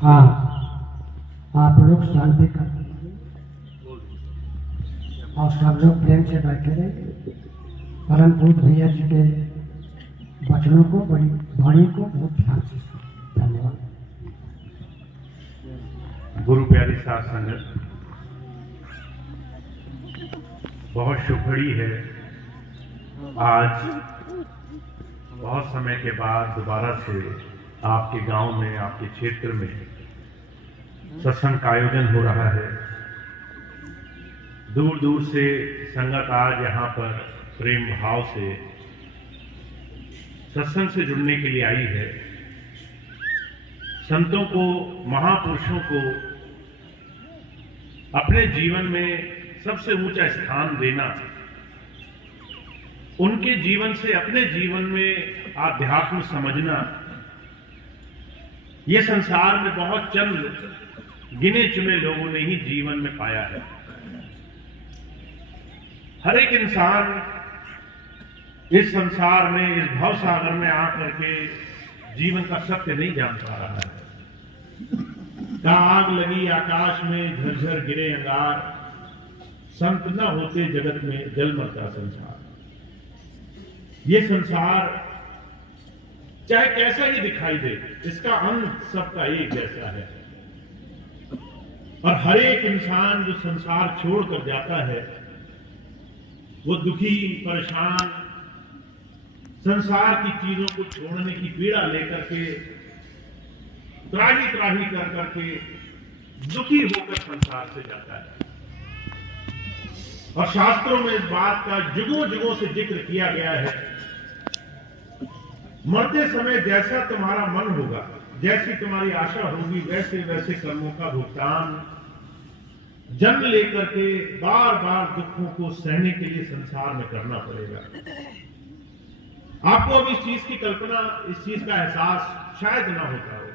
हाँ, आप लोग शांति कर और सब लोग प्रेम से बैठे रहे। परम पूज्य भैया जी के वचनों को, बड़ी वाणी को बहुत ध्यान से सुनो। धन्यवाद। गुरु प्यारी साथ संगत, बहुत शुभड़ी है। आज बहुत समय के बाद दोबारा से आपके गांव में, आपके क्षेत्र में सत्संग का आयोजन हो रहा है। दूर दूर से संगत आज यहाँ पर प्रेम भाव से सत्संग से जुड़ने के लिए आई है। संतों को, महापुरुषों को अपने जीवन में सबसे ऊंचा स्थान देना, उनके जीवन से अपने जीवन में आध्यात्म समझना, ये संसार में बहुत चंद गिने चुने लोगों ने ही जीवन में पाया है। हर एक इंसान इस संसार में, इस भव सागर में आकर के जीवन का सत्य नहीं जान पा रहा है। का आग लगी आकाश में, झरझर गिरे अंगार, संत न होते जगत में जल मरता संसार। ये संसार चाहे कैसा ही दिखाई दे, इसका अंत सबका एक जैसा है। और हर एक इंसान जो संसार छोड़कर जाता है, वो दुखी, परेशान, संसार की चीजों को छोड़ने की पीड़ा लेकर के, त्राही त्राही कर करके दुखी होकर संसार से जाता है। और शास्त्रों में इस बात का जुगों जुगों से जिक्र किया गया है। मरते समय जैसा तुम्हारा मन होगा, जैसी तुम्हारी आशा होगी, वैसे वैसे कर्मों का भुगतान जन्म लेकर के बार बार दुखों को सहने के लिए संसार में करना पड़ेगा। आपको अब इस चीज की कल्पना, इस चीज का एहसास शायद ना होता हो।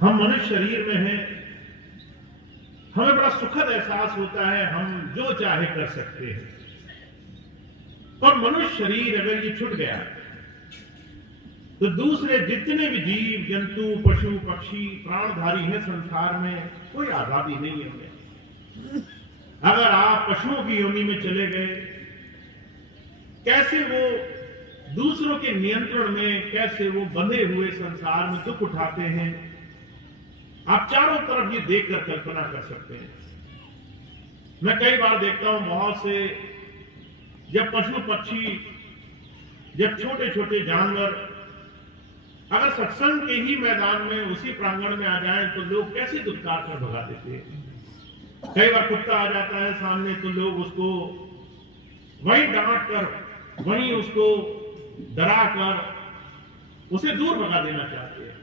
हम मनुष्य शरीर में हैं, हमें बड़ा सुखद एहसास होता है, हम जो चाहे कर सकते हैं। पर मनुष्य शरीर अगर ये छूट गया तो दूसरे जितने भी जीव जंतु, पशु पक्षी, प्राणधारी हैं संसार में, कोई आजादी नहीं है उन्हें। अगर आप पशुओं की योनि में चले गए, कैसे वो दूसरों के नियंत्रण में, कैसे वो बंधे हुए संसार में दुख उठाते हैं, आप चारों तरफ ये देखकर कल्पना कर सकते हैं। मैं कई बार देखता हूं, बहुत से जब पशु पक्षी, जब छोटे छोटे जानवर अगर सत्संग के ही मैदान में, उसी प्रांगण में आ जाएं, तो लोग कैसे दुत्कार कर भगा देते हैं। कई बार कुत्ता आ जाता है सामने, तो लोग उसको वहीं डांट कर, वहीं उसको डरा कर उसे दूर भगा देना चाहते हैं।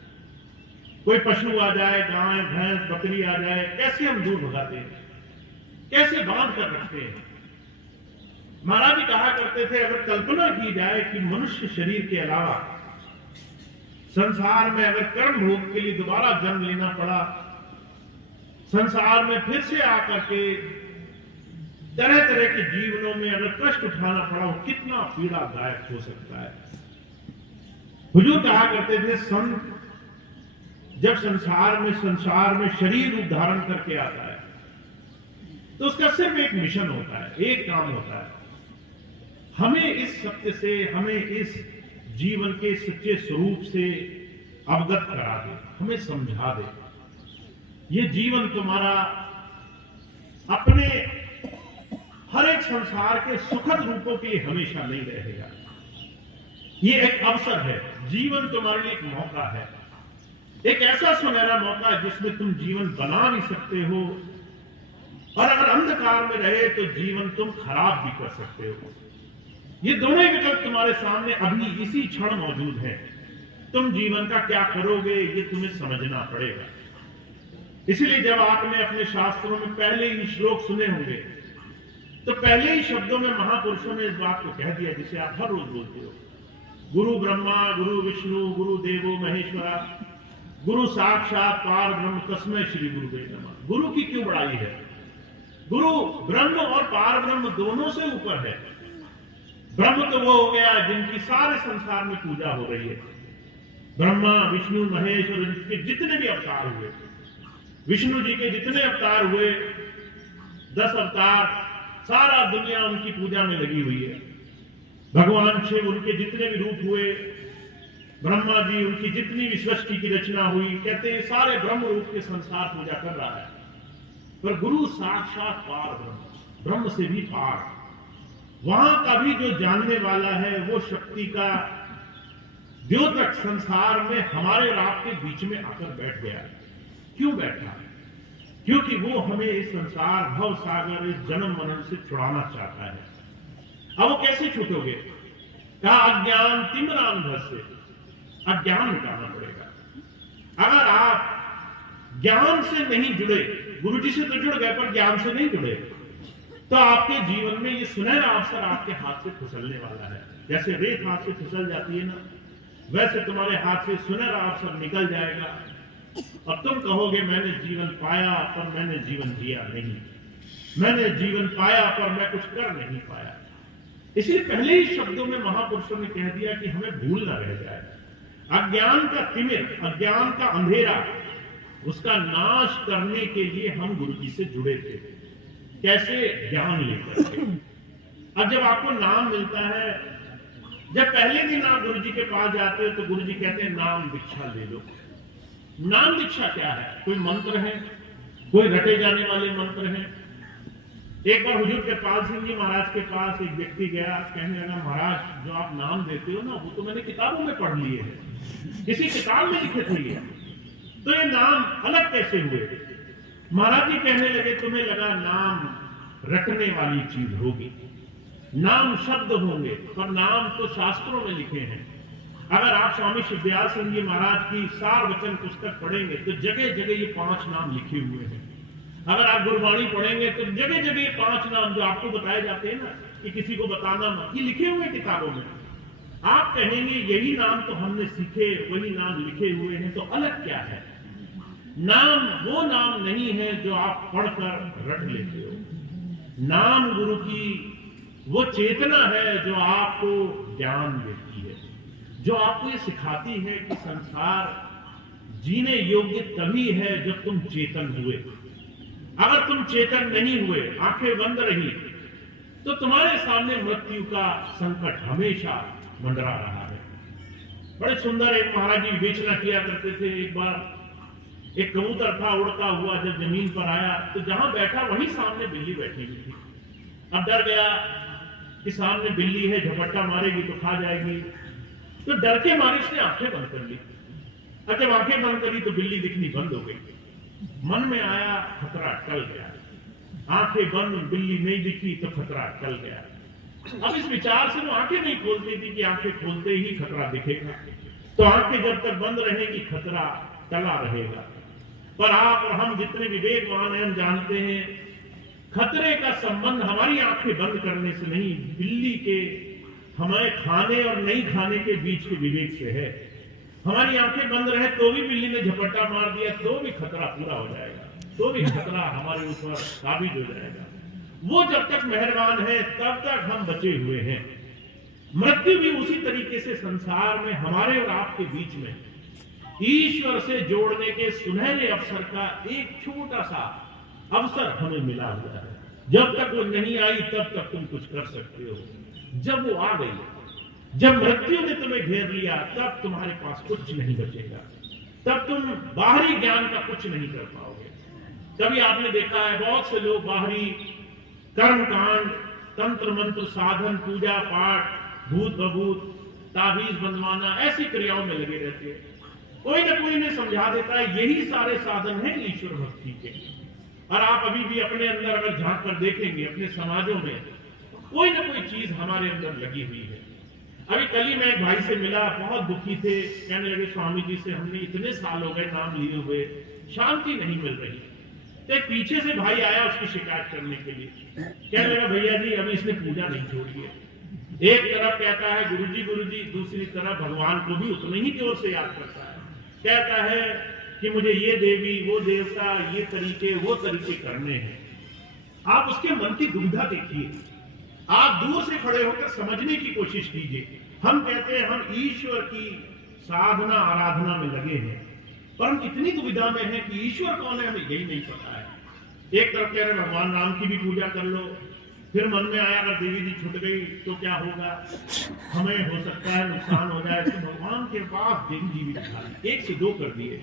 कोई पशु आ जाए, गाय, भैंस, बकरी आ जाए, कैसे हम दूर भगाते हैं, कैसे बांध कर रखते हैं। महाराज जी कहा करते थे, अगर कल्पना की जाए कि मनुष्य शरीर के अलावा संसार में अगर कर्म भोग के लिए दोबारा जन्म लेना पड़ा, संसार में फिर से आकर के तरह तरह के जीवनों में अगर कष्ट उठाना पड़ा, वो कितना पीड़ादायक हो सकता है। हुजूर कहा करते थे, संत जब संसार में शरीर रूप धारण करके आता है, तो उसका सिर्फ एक मिशन होता है, एक काम होता है, हमें इस सत्य से, हमें इस जीवन के सच्चे स्वरूप से अवगत करा दे, हमें समझा दे। ये जीवन तुम्हारा अपने हर एक संसार के सुखद रूपों के लिए हमेशा नहीं रहेगा। ये एक अवसर है, जीवन तुम्हारे लिए एक मौका है, एक ऐसा सुनहरा मौका जिसमें तुम जीवन बना भी सकते हो, और अगर अंधकार में रहे तो जीवन तुम खराब भी कर सकते हो। ये दोनों ही विकल्प तुम्हारे सामने अभी इसी क्षण मौजूद है। तुम जीवन का क्या करोगे, ये तुम्हें समझना पड़ेगा। इसलिए जब आपने अपने शास्त्रों में पहले ही श्लोक सुने होंगे, तो पहले ही शब्दों में महापुरुषों ने इस बात को कह दिया, जिसे आप हर रोज बोलते हो, गुरु ब्रह्मा गुरु विष्णु गुरु देवो महेश्वरा, गुरु साक्षात पार ब्रह्म तस्मै श्री गुरुवे नमः। गुरु की क्यों बड़ाई है? गुरु ब्रह्म और पार ब्रह्म दोनों से ऊपर है। ब्रह्म तो वो हो गया जिनकी सारे संसार में पूजा हो रही है, ब्रह्मा विष्णु महेश और इनके जितने भी अवतार हुए, विष्णु जी के जितने अवतार हुए, 10 अवतार, सारा दुनिया उनकी पूजा में लगी हुई है। भगवान शिव उनके जितने भी रूप हुए, ब्रह्मा जी उनकी जितनी भी सृष्टि की रचना हुई, कहते हैं सारे ब्रह्म रूप के संसार पूजा कर रहा है। पर गुरु साक्षात पार ब्रह्म, ब्रह्म से भी पार, वहां का भी जो जानने वाला है वो शक्ति का द्योतक संसार में हमारे और आपके बीच में आकर बैठ गया। क्यों बैठा? क्योंकि वो हमें इस संसार भव सागर, इस जन्म मरण से छुड़ाना चाहता है। अब वो कैसे छूटोगे? कहा अज्ञान तिमिरांध से, अज्ञान मिटाना पड़ेगा। अगर आप ज्ञान से नहीं जुड़े, गुरु जी से तो जुड़ गए पर ज्ञान से नहीं जुड़े, तो आपके जीवन में ये सुनहरा अवसर आपके हाथ से फिसलने वाला है। जैसे रेत हाथ से फिसल जाती है ना, वैसे तुम्हारे हाथ से सुनहरा अवसर निकल जाएगा और तुम कहोगे मैंने जीवन पाया पर मैंने जीवन जिया नहीं, मैंने जीवन पाया पर मैं कुछ कर नहीं पाया। इसलिए पहले ही शब्दों में महापुरुषों ने कह दिया कि हमें भूल न रह जाए। अज्ञान का तिमिर, अज्ञान का अंधेरा, उसका नाश करने के लिए हम गुरु जी से जुड़े थे। कैसे? ज्ञान लेकर के। अब जब आपको नाम मिलता है, जब पहले दिन आप गुरु जी के पास जाते हो तो गुरु जी कहते हैं नाम दीक्षा ले लो। नाम दीक्षा क्या है? कोई मंत्र है, कोई रटे जाने वाले मंत्र हैं। एक बार हुजूर कृपाल सिंह जी महाराज के पास एक व्यक्ति गया, कहने लगा महाराज जो आप नाम देते हो ना वो तो मैंने किताबों में पढ़ लिए हैं, किसी किताब में लिखे थे ये, तो ये नाम अलग कैसे हुए? महाराज जी कहने लगे तुम्हें लगा नाम रटने वाली चीज होगी, नाम शब्द होंगे, पर नाम तो शास्त्रों में लिखे हैं। अगर आप स्वामी शिवदयाल सिंह जी महाराज की सार वचन पुस्तक पढ़ेंगे तो जगह जगह ये 5 नाम लिखे हुए हैं। अगर आप गुरबाणी पढ़ेंगे तो जगह जगह ये 5 नाम जो आपको बताए जाते हैं ना कि किसी को बताना मत, ये लिखे हुए किताबों में। आप कहेंगे यही नाम तो हमने सीखे, वही नाम लिखे हुए हैं, तो अलग क्या है? नाम वो नाम नहीं है जो आप पढ़कर रट लेते हो। नाम गुरु की वो चेतना है जो आपको ज्ञान देती है, जो आपको ये सिखाती है कि संसार जीने योग्य तभी है जब तुम चेतन हुए। अगर तुम चेतन नहीं हुए, आंखें बंद रही, तो तुम्हारे सामने मृत्यु का संकट हमेशा मंडरा रहा है। बड़े सुंदर एक महाराज जी विवेचना किया करते थे। एक बार एक कबूतर था उड़ता हुआ, जब जमीन पर आया तो जहां बैठा वहीं सामने बिल्ली बैठी हुई थी। अब डर गया कि सामने बिल्ली है, झपट्टा मारेगी तो खा जाएगी, तो डर के मारे उसने आंखें बंद कर ली। अब जब आंखें बंद करी तो बिल्ली दिखनी बंद हो गई। मन में आया खतरा टल गया, आंखें बंद, बिल्ली नहीं दिखी तो खतरा टल गया। अब इस विचार से वो आंखें नहीं खोलती थी कि आंखें खोलते ही खतरा दिखेगा, तो आंखें जब तक बंद रहेगी खतरा टला रहेगा। पर आप और हम जितने विवेकवान हैं हम जानते हैं खतरे का संबंध हमारी आंखें बंद करने से नहीं, बिल्ली के हमें खाने और नहीं खाने के बीच के विवेक से है। हमारी आंखें बंद रहे तो भी बिल्ली ने झपट्टा मार दिया तो भी खतरा पूरा हो जाएगा, तो भी खतरा हमारे ऊपर काबिज हो जाएगा। वो जब तक मेहरबान है तब तक हम बचे हुए हैं। मृत्यु भी उसी तरीके से संसार में हमारे और आपके बीच में ईश्वर से जोड़ने के सुनहरे अवसर का एक छोटा सा अवसर हमें मिला हुआ है। जब तक वो नहीं आई तब तक तुम कुछ कर सकते हो, जब वो आ गई, जब मृत्यु ने तुम्हें घेर लिया तब तुम्हारे पास कुछ नहीं बचेगा, तब तुम बाहरी ज्ञान का कुछ नहीं कर पाओगे। कभी आपने देखा है बहुत से लोग बाहरी कर्मकांड, तंत्र मंत्र, साधन, पूजा पाठ, भूत बभूत, ताबीज बंधवाना, ऐसी क्रियाओं में लगे रहते हैं। कोई ना कोई ने समझा देता है यही सारे साधन हैं ईश्वर भक्ति के। और आप अभी भी अपने अंदर अगर झांक कर देखेंगे अपने समाजों में कोई ना कोई चीज हमारे अंदर लगी हुई है। अभी कल ही मैं एक भाई से मिला, बहुत दुखी थे, कहने लगे स्वामी जी से हमने इतने साल हो गए नाम लिए हुए, शांति नहीं मिल रही। तो एक पीछे से भाई आया उसकी शिकायत करने के लिए, कहने लगा भैया जी अभी इसने पूजा नहीं छोड़ी है। एक तरफ कहता है गुरुजी, दूसरी तरफ भगवान को भी उतने ही जोर से याद करता है, कहता है कि मुझे ये देवी, वो देवता, ये तरीके, वो तरीके करने हैं। आप उसके मन की दुविधा देखिए, आप दूर से खड़े होकर समझने की कोशिश कीजिए। हम कहते हैं हम ईश्वर की साधना आराधना में लगे हैं, पर हम इतनी दुविधा में हैं कि ईश्वर कौन है हमें यही नहीं पता है। एक तरफ कह रहे भगवान राम की भी पूजा कर लो, फिर मन में आया अगर देवी जी छूट गई तो क्या होगा, हमें हो सकता है नुकसान हो जाए, तो भगवान के पास देवी जी भी बिठा दी, 1 से 2 कर दिए,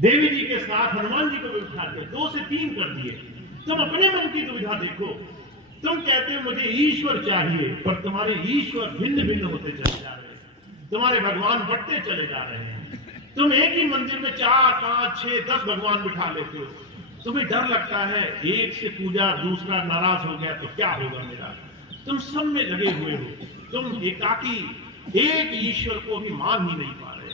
देवी जी के साथ हनुमान जी को भी बिठा दिए, 2 से 3 कर दिए। तुम अपने मन की दुविधा देखो, तुम कहते हो मुझे ईश्वर चाहिए, पर तुम्हारे ईश्वर भिन्न भिन्न होते चले जा रहे हैं, तुम्हारे भगवान बढ़ते चले जा रहे हैं। तुम एक ही मंदिर में 4, 5, 6, 10 भगवान बिठा लेते हो, तुम्हें डर लगता है एक से पूजा दूसरा नाराज हो गया तो क्या होगा मेरा। तुम सब में लगे हुए हो, तुम एकाकी एक ईश्वर को अभी मान ही नहीं पा रहे,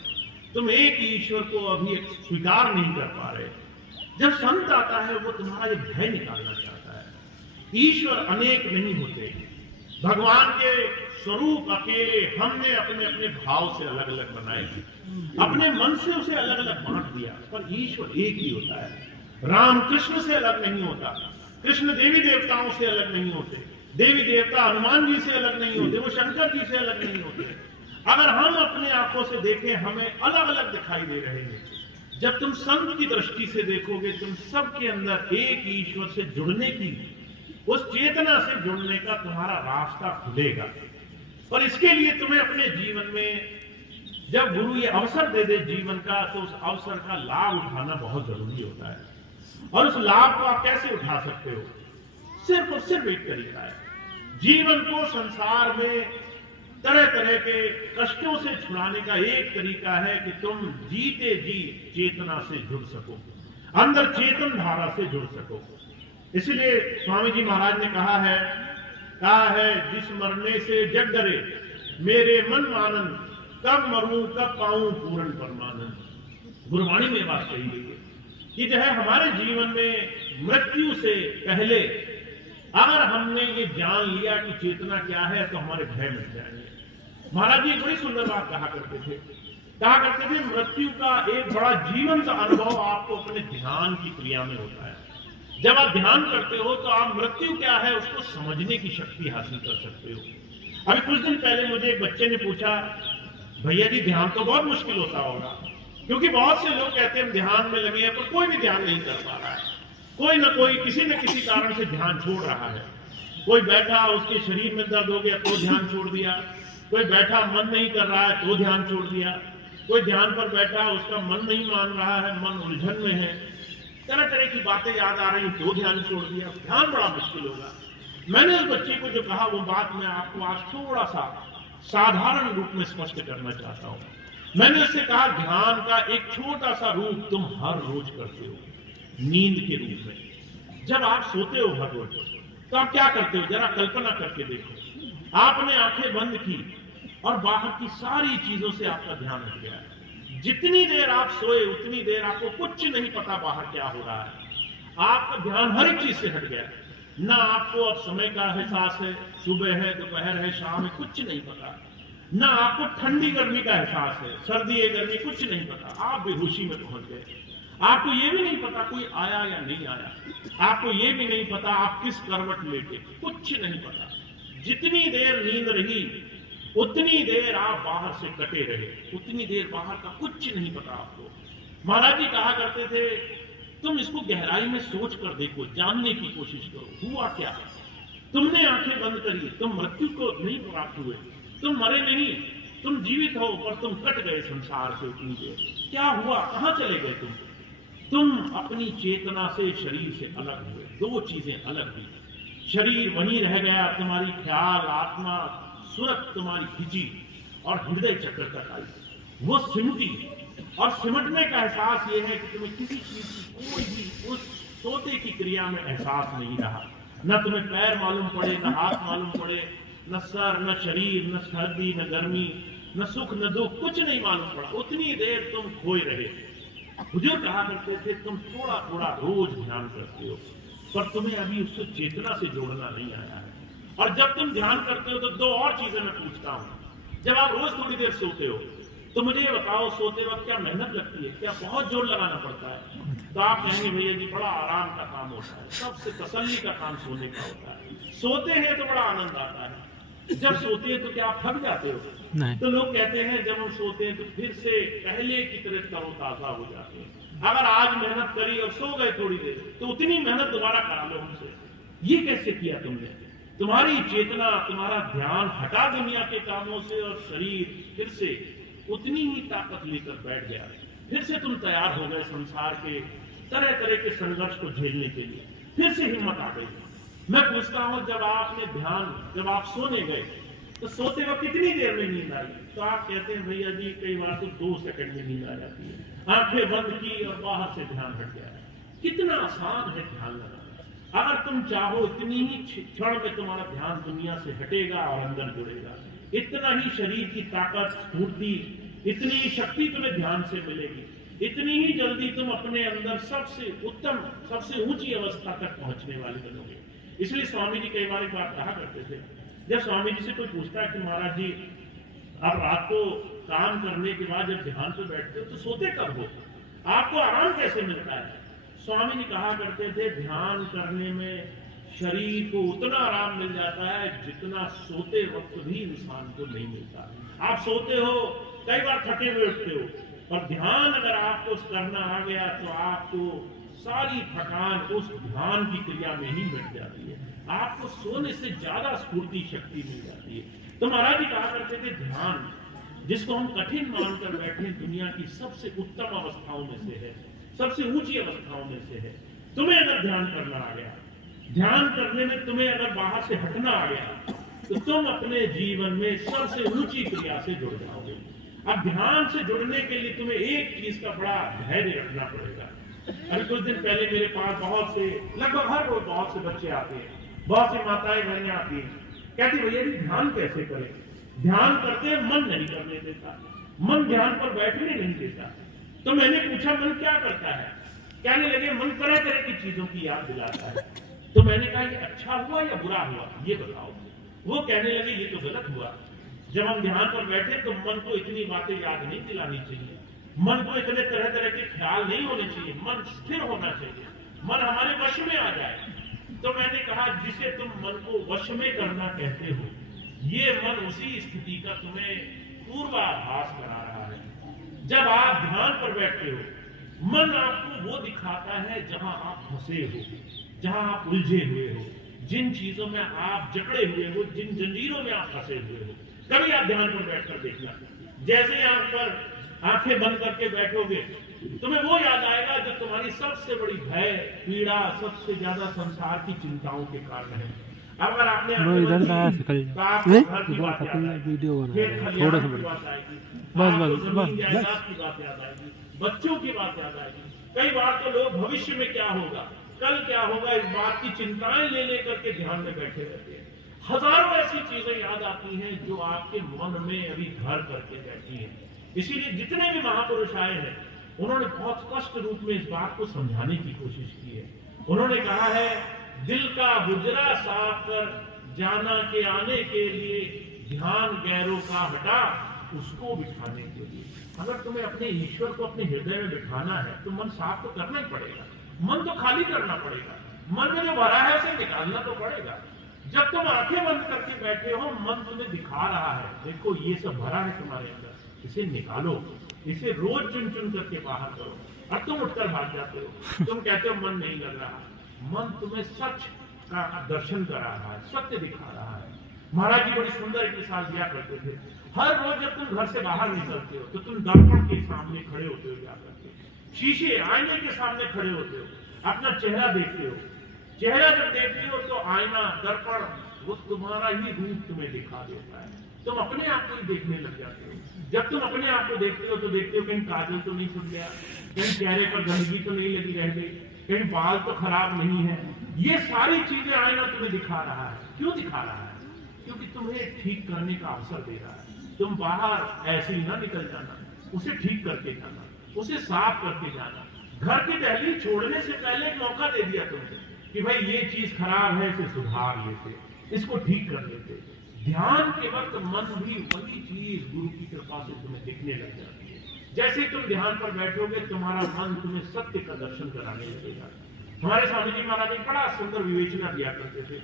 तुम एक ईश्वर को अभी स्वीकार नहीं कर पा रहे। जब संत आता है वो तुम्हारा ये भय निकालना चाहता है। ईश्वर अनेक नहीं होते, भगवान के स्वरूप अकेले हमने अपने अपने भाव से अलग अलग बनाए, अपने मन से उसे अलग अलग बांट दिया, पर ईश्वर एक ही होता है। राम कृष्ण से अलग नहीं होता, कृष्ण देवी देवताओं से अलग नहीं होते, देवी देवता हनुमान जी से अलग नहीं होते, वो शंकर जी से अलग नहीं होते। अगर हम अपने आंखों से देखें हमें अलग अलग दिखाई दे रहे हैं, जब तुम संत की दृष्टि से देखोगे तुम सबके अंदर एक ईश्वर से जुड़ने की, उस चेतना से जुड़ने का तुम्हारा रास्ता खुलेगा। पर इसके लिए तुम्हें अपने जीवन में जब गुरु ये अवसर दे दे जीवन का, तो उस अवसर का लाभ उठाना बहुत जरूरी होता है। और उस लाभ को आप कैसे उठा सकते हो? सिर्फ और सिर्फ एक तरीका है, जीवन को संसार में तरह तरह के कष्टों से छुड़ाने का एक तरीका है कि तुम जीते जी चेतना से जुड़ सको, अंदर चेतन धारा से जुड़ सको। इसलिए स्वामी जी महाराज ने कहा है जिस मरने से जग डरे मेरे मन मानन, कब मरूं कब पाऊं पूर्ण परमानंद। गुरबाणी में बात कही गई है कि जो है हमारे जीवन में मृत्यु से पहले अगर हमने ये जान लिया कि चेतना क्या है तो हमारे भय मिट जाएंगे। महाराज जी एक बड़ी सुंदर बात कहा करते थे मृत्यु का एक बड़ा जीवंत अनुभव आपको अपने ध्यान की क्रिया में होता है। जब आप ध्यान करते हो तो आप मृत्यु क्या है उसको समझने की शक्ति हासिल कर सकते हो। अभी कुछ दिन पहले मुझे एक बच्चे ने पूछा, भैया जी ध्यान तो बहुत मुश्किल होता होगा, क्योंकि बहुत से लोग कहते हैं हम ध्यान में लगे हैं पर कोई भी ध्यान नहीं कर पा रहा है, कोई ना कोई किसी न किसी कारण से ध्यान छोड़ रहा है। कोई बैठा उसके शरीर में दर्द हो गया तो ध्यान छोड़ दिया, कोई बैठा मन नहीं कर रहा है तो ध्यान छोड़ दिया, कोई ध्यान पर बैठा उसका मन नहीं मान रहा है, मन उलझन में है, तरह तरह की बातें याद आ रही तो ध्यान छोड़ दिया। ध्यान बड़ा मुश्किल होगा। मैंने उस बच्चे को जो कहा वो बात मैं आपको आज थोड़ा सा साधारण रूप में स्पष्ट करना चाहता हूं। मैंने उससे कहा ध्यान का एक छोटा सा रूप तुम हर रोज करते हो, नींद के रूप में। जब आप सोते हो हर रोज तो आप क्या करते हो, जरा कल्पना करके देखो। आपने आंखें बंद की और बाहर की सारी चीजों से आपका ध्यान हट गया। जितनी देर आप सोए उतनी देर आपको कुछ नहीं पता बाहर क्या हो रहा है, आपका ध्यान हर एक चीज से हट गया। ना आपको अब समय का एहसास है, सुबह है दोपहर है शाम है, कुछ नहीं पता। ना आपको ठंडी गर्मी का एहसास है, सर्दी है गर्मी कुछ नहीं पता, आप बेहोशी में पहुंच गए। आपको ये भी नहीं पता कोई आया या नहीं आया, आपको ये भी नहीं पता आप किस करवट लेटे, कुछ नहीं पता। जितनी देर नींद रही उतनी देर आप बाहर से कटे रहे, उतनी देर बाहर का कुछ नहीं पता आपको। महाराज जी कहा करते थे तुम इसको गहराई में सोच कर देखो, जानने की कोशिश करो हुआ क्या। तुमने आंखें बंद करी, तुम मृत्यु को नहीं प्राप्त हुए, तुम मरे नहीं, तुम जीवित हो पर तुम कट गए संसार से उतनी देर। क्या हुआ, कहां चले गए तुम अपनी चेतना से शरीर से अलग हुए, दो चीजें अलग हुई। शरीर वहीं रह गया, तुम्हारी ख्याल आत्मा सूरत तुम्हारी खिंची और हृदय चक्र तक आई, वो सिमटी। और सिमटने का एहसास ये है कि तुम्हें किसी चीज की कोई भी उस सोते की क्रिया में एहसास नहीं रहा। न तुम्हें पैर मालूम पड़े, न हाथ मालूम पड़े, न सर, न शरीर, न सर्दी, न गर्मी, न सुख, न दुख, कुछ नहीं मालूम पड़ा। उतनी देर तुम खोए रहे। हुजूर कहा करते थे तुम थोड़ा थोड़ा रोज ध्यान करते हो पर तुम्हें अभी उससे चेतना से जोड़ना नहीं आया है। और जब तुम ध्यान करते हो तो दो और चीजें मैं पूछता हूं। जब आप रोज थोड़ी देर सोते हो तो मुझे ये बताओ सोते वक्त क्या मेहनत लगती है, क्या बहुत जोर लगाना पड़ता है? तो आप कहेंगे भैया जी बड़ा आराम का काम होता है, सबसे तसल्ली का काम सोने का होता है। सोते हैं तो बड़ा आनंद आता है, जब सोते हैं तो क्या आप थक जाते हो? नहीं। तो लोग कहते हैं जब हम सोते हैं तो फिर से पहले की तरह तरोताजा हो जाते हैं। अगर आज मेहनत करी और सो गए थोड़ी देर, तो उतनी मेहनत दोबारा करा लो हमसे। ये कैसे किया तुमने? तुम्हारी चेतना, तुम्हारा ध्यान हटा दुनिया के कामों से और शरीर फिर से उतनी ही ताकत लेकर बैठ गया। फिर से तुम तैयार हो गए संसार के तरह तरह के संघर्ष को झेलने के लिए। फिर से हिम्मत आ गई। मैं पूछता हूं, जब आप सोने गए तो सोते वक्त कितनी देर में नींद आई? तो आप कहते हैं भैया जी कई बार तो 2 सेकंड में नींद आ जाती है। आंखें बंद की और बाहर से ध्यान हट गया। कितना आसान है ध्यान लगाना। अगर तुम चाहो इतनी ही क्षण में तुम्हारा ध्यान दुनिया से हटेगा और अंदर जुड़ेगा। इतना ही शरीर की ताकत, स्फूर्ति, इतनी ही शक्ति तुम्हें ध्यान से मिलेगी। इतनी ही जल्दी तुम अपने अंदर सबसे उत्तम, सबसे ऊंची अवस्था तक पहुंचने वाले बनोगे। इसलिए स्वामी जी कई बार एक बात कहा करते थे, जब स्वामी जी से कोई पूछता है कि महाराज जी आप रात को काम करने के बाद जब ध्यान पे बैठते हो तो सोते कब हो? आपको आराम कैसे मिलता है? स्वामी जी कहा करते थे, ध्यान करने में शरीर को उतना आराम मिल जाता है जितना सोते वक्त भी इंसान को नहीं मिलता। आप सोते हो, कई बार थके हुए उठते हो, और ध्यान अगर आपको करना आ गया तो आपको सारी थकान उस ध्यान की क्रिया में ही मिट जाती है। आपको सोने से ज्यादा स्फूर्ति, शक्ति मिल जाती है। तो महाराज जी कहा करते थे, ध्यान जिसको हम कठिन मानकर बैठे दुनिया की सबसे उत्तम अवस्थाओं में से है, सबसे ऊंची अवस्थाओं में से है। तुम्हें अगर ध्यान करना आ गया, ध्यान करने में तुम्हें अगर बाहर से हटना आ गया, तो तुम अपने जीवन में सबसे ऊंची क्रिया से जुड़ जाओगे। अब ध्यान से जुड़ने के लिए तुम्हें एक चीज का बड़ा धैर्य रखना पड़ेगा। अभी कुछ दिन पहले मेरे पास लगभग हर रोज बहुत से बच्चे आते हैं, बहुत सी माताएं बहनें आती हैं, कहती भैया जी ध्यान कैसे करें? ध्यान करते मन नहीं करने देता, मन ध्यान पर बैठने नहीं देता। तो मैंने पूछा मन क्या करता है? कहने लगे मन तरह तरह की चीजों की याद दिलाता है। तो मैंने कहा ये अच्छा हुआ या बुरा हुआ, ये बताओ। वो कहने लगे ये तो गलत हुआ। जब हम ध्यान पर बैठे तो मन को इतनी बातें याद नहीं दिलानी चाहिए, मन को इतने तरह तरह के ख्याल नहीं होने चाहिए, मन स्थिर होना चाहिए, मन हमारे वश में आ जाए। तो मैंने कहा जिसे तुम मन को वश में करना कहते हो, ये मन उसी स्थिति का तुम्हें पूर्वाभास करा रहा है। जब आप ध्यान पर बैठते हो, मन आपको वो दिखाता है जहां आप फंसे हो, जहां आप उलझे हुए हो, जिन चीजों में आप जकड़े हुए हो, जिन जंजीरों में आप फंसे हुए हो। कभी आप ध्यान पर बैठकर देखना, जैसे यहाँ पर आंखें बंद करके बैठोगे, तुम्हें वो याद आएगा जो तुम्हारी सबसे बड़ी भय, पीड़ा, सबसे ज्यादा संसार की चिंताओं के कारण है। अगर आपने इधर का घर की बात आएगी, बच्चों की बात याद आएगी। कई बार तो लोग भविष्य में क्या होगा, कल क्या होगा, इस बात की चिंताएं ले लेकर के ध्यान में बैठे रहते हैं। हजारों ऐसी चीजें याद आती हैं जो आपके मन में अभी घर करके बैठी हैं। इसीलिए जितने भी महापुरुष आए हैं, उन्होंने बहुत स्पष्ट रूप में इस बात को समझाने की कोशिश की है। उन्होंने कहा है, दिल का गुजरा साफ कर जाना के आने के लिए, ध्यान गैरों का हटा उसको बिठाने के लिए। अगर तुम्हें अपने ईश्वर को अपने हृदय में बिठाना है तो मन साफ तो करना ही पड़ेगा, मन तो खाली करना पड़ेगा, मन में जो भरा है उसे निकालना तो पड़ेगा। जब तुम आंखें बंद करके बैठे हो, मन तुम्हें दिखा रहा है, देखो ये सब भरा है तुम्हारे अंदर, इसे निकालो, इसे रोज चुन चुन करके बाहर करो। अब तुम उठकर भाग जाते हो, तुम कहते हो मन नहीं लग रहा। मन तुम्हें सच का दर्शन करा रहा है, सत्य दिखा रहा है। महाराज जी बड़ी सुंदर एक मिसाल दिया करते थे। हर रोज जब तुम घर से बाहर निकलते हो तो तुम दर्पण के सामने खड़े होते हो, जाकर के शीशे आईने के सामने खड़े होते हो, अपना चेहरा देखते हो। चेहरा जब देखते हो तो आईना, दर्पण, वो तुम्हारा ही रूप तुम्हें दिखा देता है। तुम अपने आप को ही देखने लग जाते हो। जब तुम अपने आप को देखते हो तो देखते हो कहीं काजल तो नहीं छूट गया, कहीं चेहरे पर गंदगी तो नहीं लगी रह गई, कहीं बाल तो खराब नहीं है। ये सारी चीजें आईना तुम्हें दिखा रहा है। क्यों दिखा रहा है? क्योंकि तुम्हें ठीक करने का अवसर दे रहा है। तुम बाहर ऐसे ही ना निकल जाना, उसे ठीक करके जाना, उसे साफ करके जाना। घर की दहलीज छोड़ने से पहले एक मौका दे दिया तुमने कि भाई ये चीज खराब है, इसे सुधार लेते, इसको ठीक कर लेते। ध्यान के वक्त मन भी वही चीज गुरु की कृपा से तुम्हें दिखने लग जाती है। जैसे तुम ध्यान पर बैठोगे, तुम्हारा मन तुम्हें सत्य का दर्शन कराने लगेगा। हमारे स्वामी जी महाराज एक बड़ा सुंदर विवेचना दिया करते थे।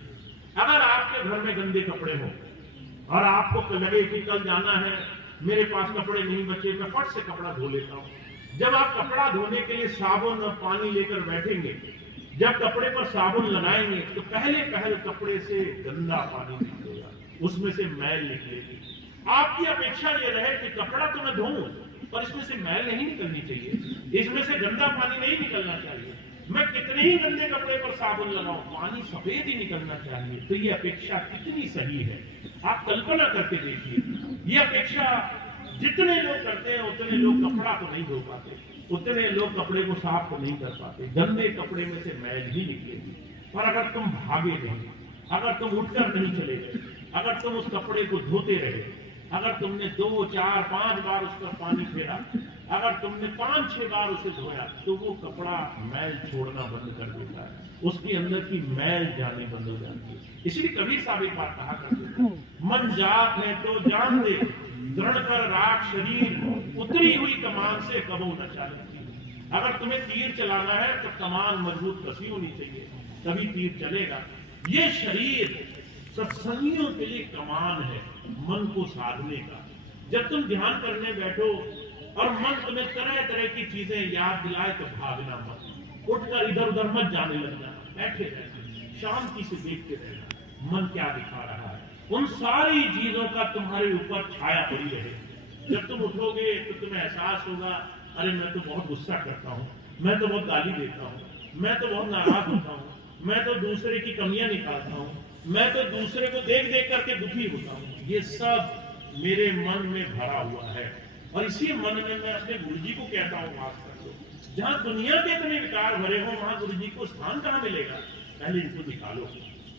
अगर आपके घर में गंदे कपड़े हो और आपको लगे कि कल जाना है, मेरे पास कपड़े नहीं बचे, मैं फट से कपड़ा धो लेता हूं। जब आप कपड़ा धोने के लिए साबुन और पानी लेकर बैठेंगे, जब कपड़े पर साबुन लगाएंगे तो पहले कपड़े से गंदा पानी निकलेगा, उसमें से मैल निकलेगी। आपकी अपेक्षा यह रहे कि कपड़ा तो मैं धोऊं, पर इसमें से मैल नहीं निकलनी चाहिए, इसमें से गंदा पानी नहीं निकलना चाहिए। मैं कितने ही गंदे कपड़े पर साबुन लगाऊं, पानी सफेद ही निकलना चाहिए। तो ये अपेक्षा कितनी सही है, आप कल्पना करके देखिए। ये अपेक्षा जितने लोग करते हैं उतने लोग कपड़ा तो नहीं धो पाते, उतने लोग कपड़े को साफ तो नहीं कर पाते, गंदे कपड़े में से मैल ही निकलेगी। पर अगर तुम भागे नहीं, अगर तुम उठकर नहीं चले गए, अगर तुम उस कपड़े को धोते रहे, अगर तुमने 2, 4, 5 बार उस पर पानी फेरा, अगर तुमने 5-6 बार उसे धोया, तो वो कपड़ा मैल छोड़ना बंद कर देता है, उसके अंदर की मैल जाने बंद हो जाती है। इसलिए कबीर साहब एक बात कहा करते थे, मन जात है तो जान दे, दृढ़ कर राख शरीर, उतरी हुई कमान से कबो न चले। अगर तुम्हें तीर चलाना है तो कमान मजबूत कसी होनी चाहिए, तभी तीर चलेगा। ये शरीर सत्संगियों के लिए कमान है मन को साधने का। जब तुम ध्यान करने बैठो और मन तुम्हें तरह तरह की चीजें याद दिलाए तो भागना मत, उठकर इधर उधर मत जाने लगना, बैठे रहना, शांति से देखते रहना मन क्या दिखा रहा है। उन सारी चीजों का तुम्हारे ऊपर छाया पड़ी रहे। जब तुम उठोगे तो तुम्हें एहसास होगा, अरे मैं तो बहुत गुस्सा करता हूँ, मैं तो बहुत गाली देता हूँ, मैं तो बहुत नाराज होता हूँ, मैं तो दूसरे की कमियां निकालता हूँ, मैं तो दूसरे को देख देख करके दुखी होता हूँ। ये सब मेरे मन में भरा हुआ है, और इसी मन में मैं अपने गुरु जी को कहता हूँ, वास कर लो। जहाँ दुनिया के इतने विकार भरे हो, वहां गुरु जी को स्थान कहाँ मिलेगा? पहले इनको निकालो,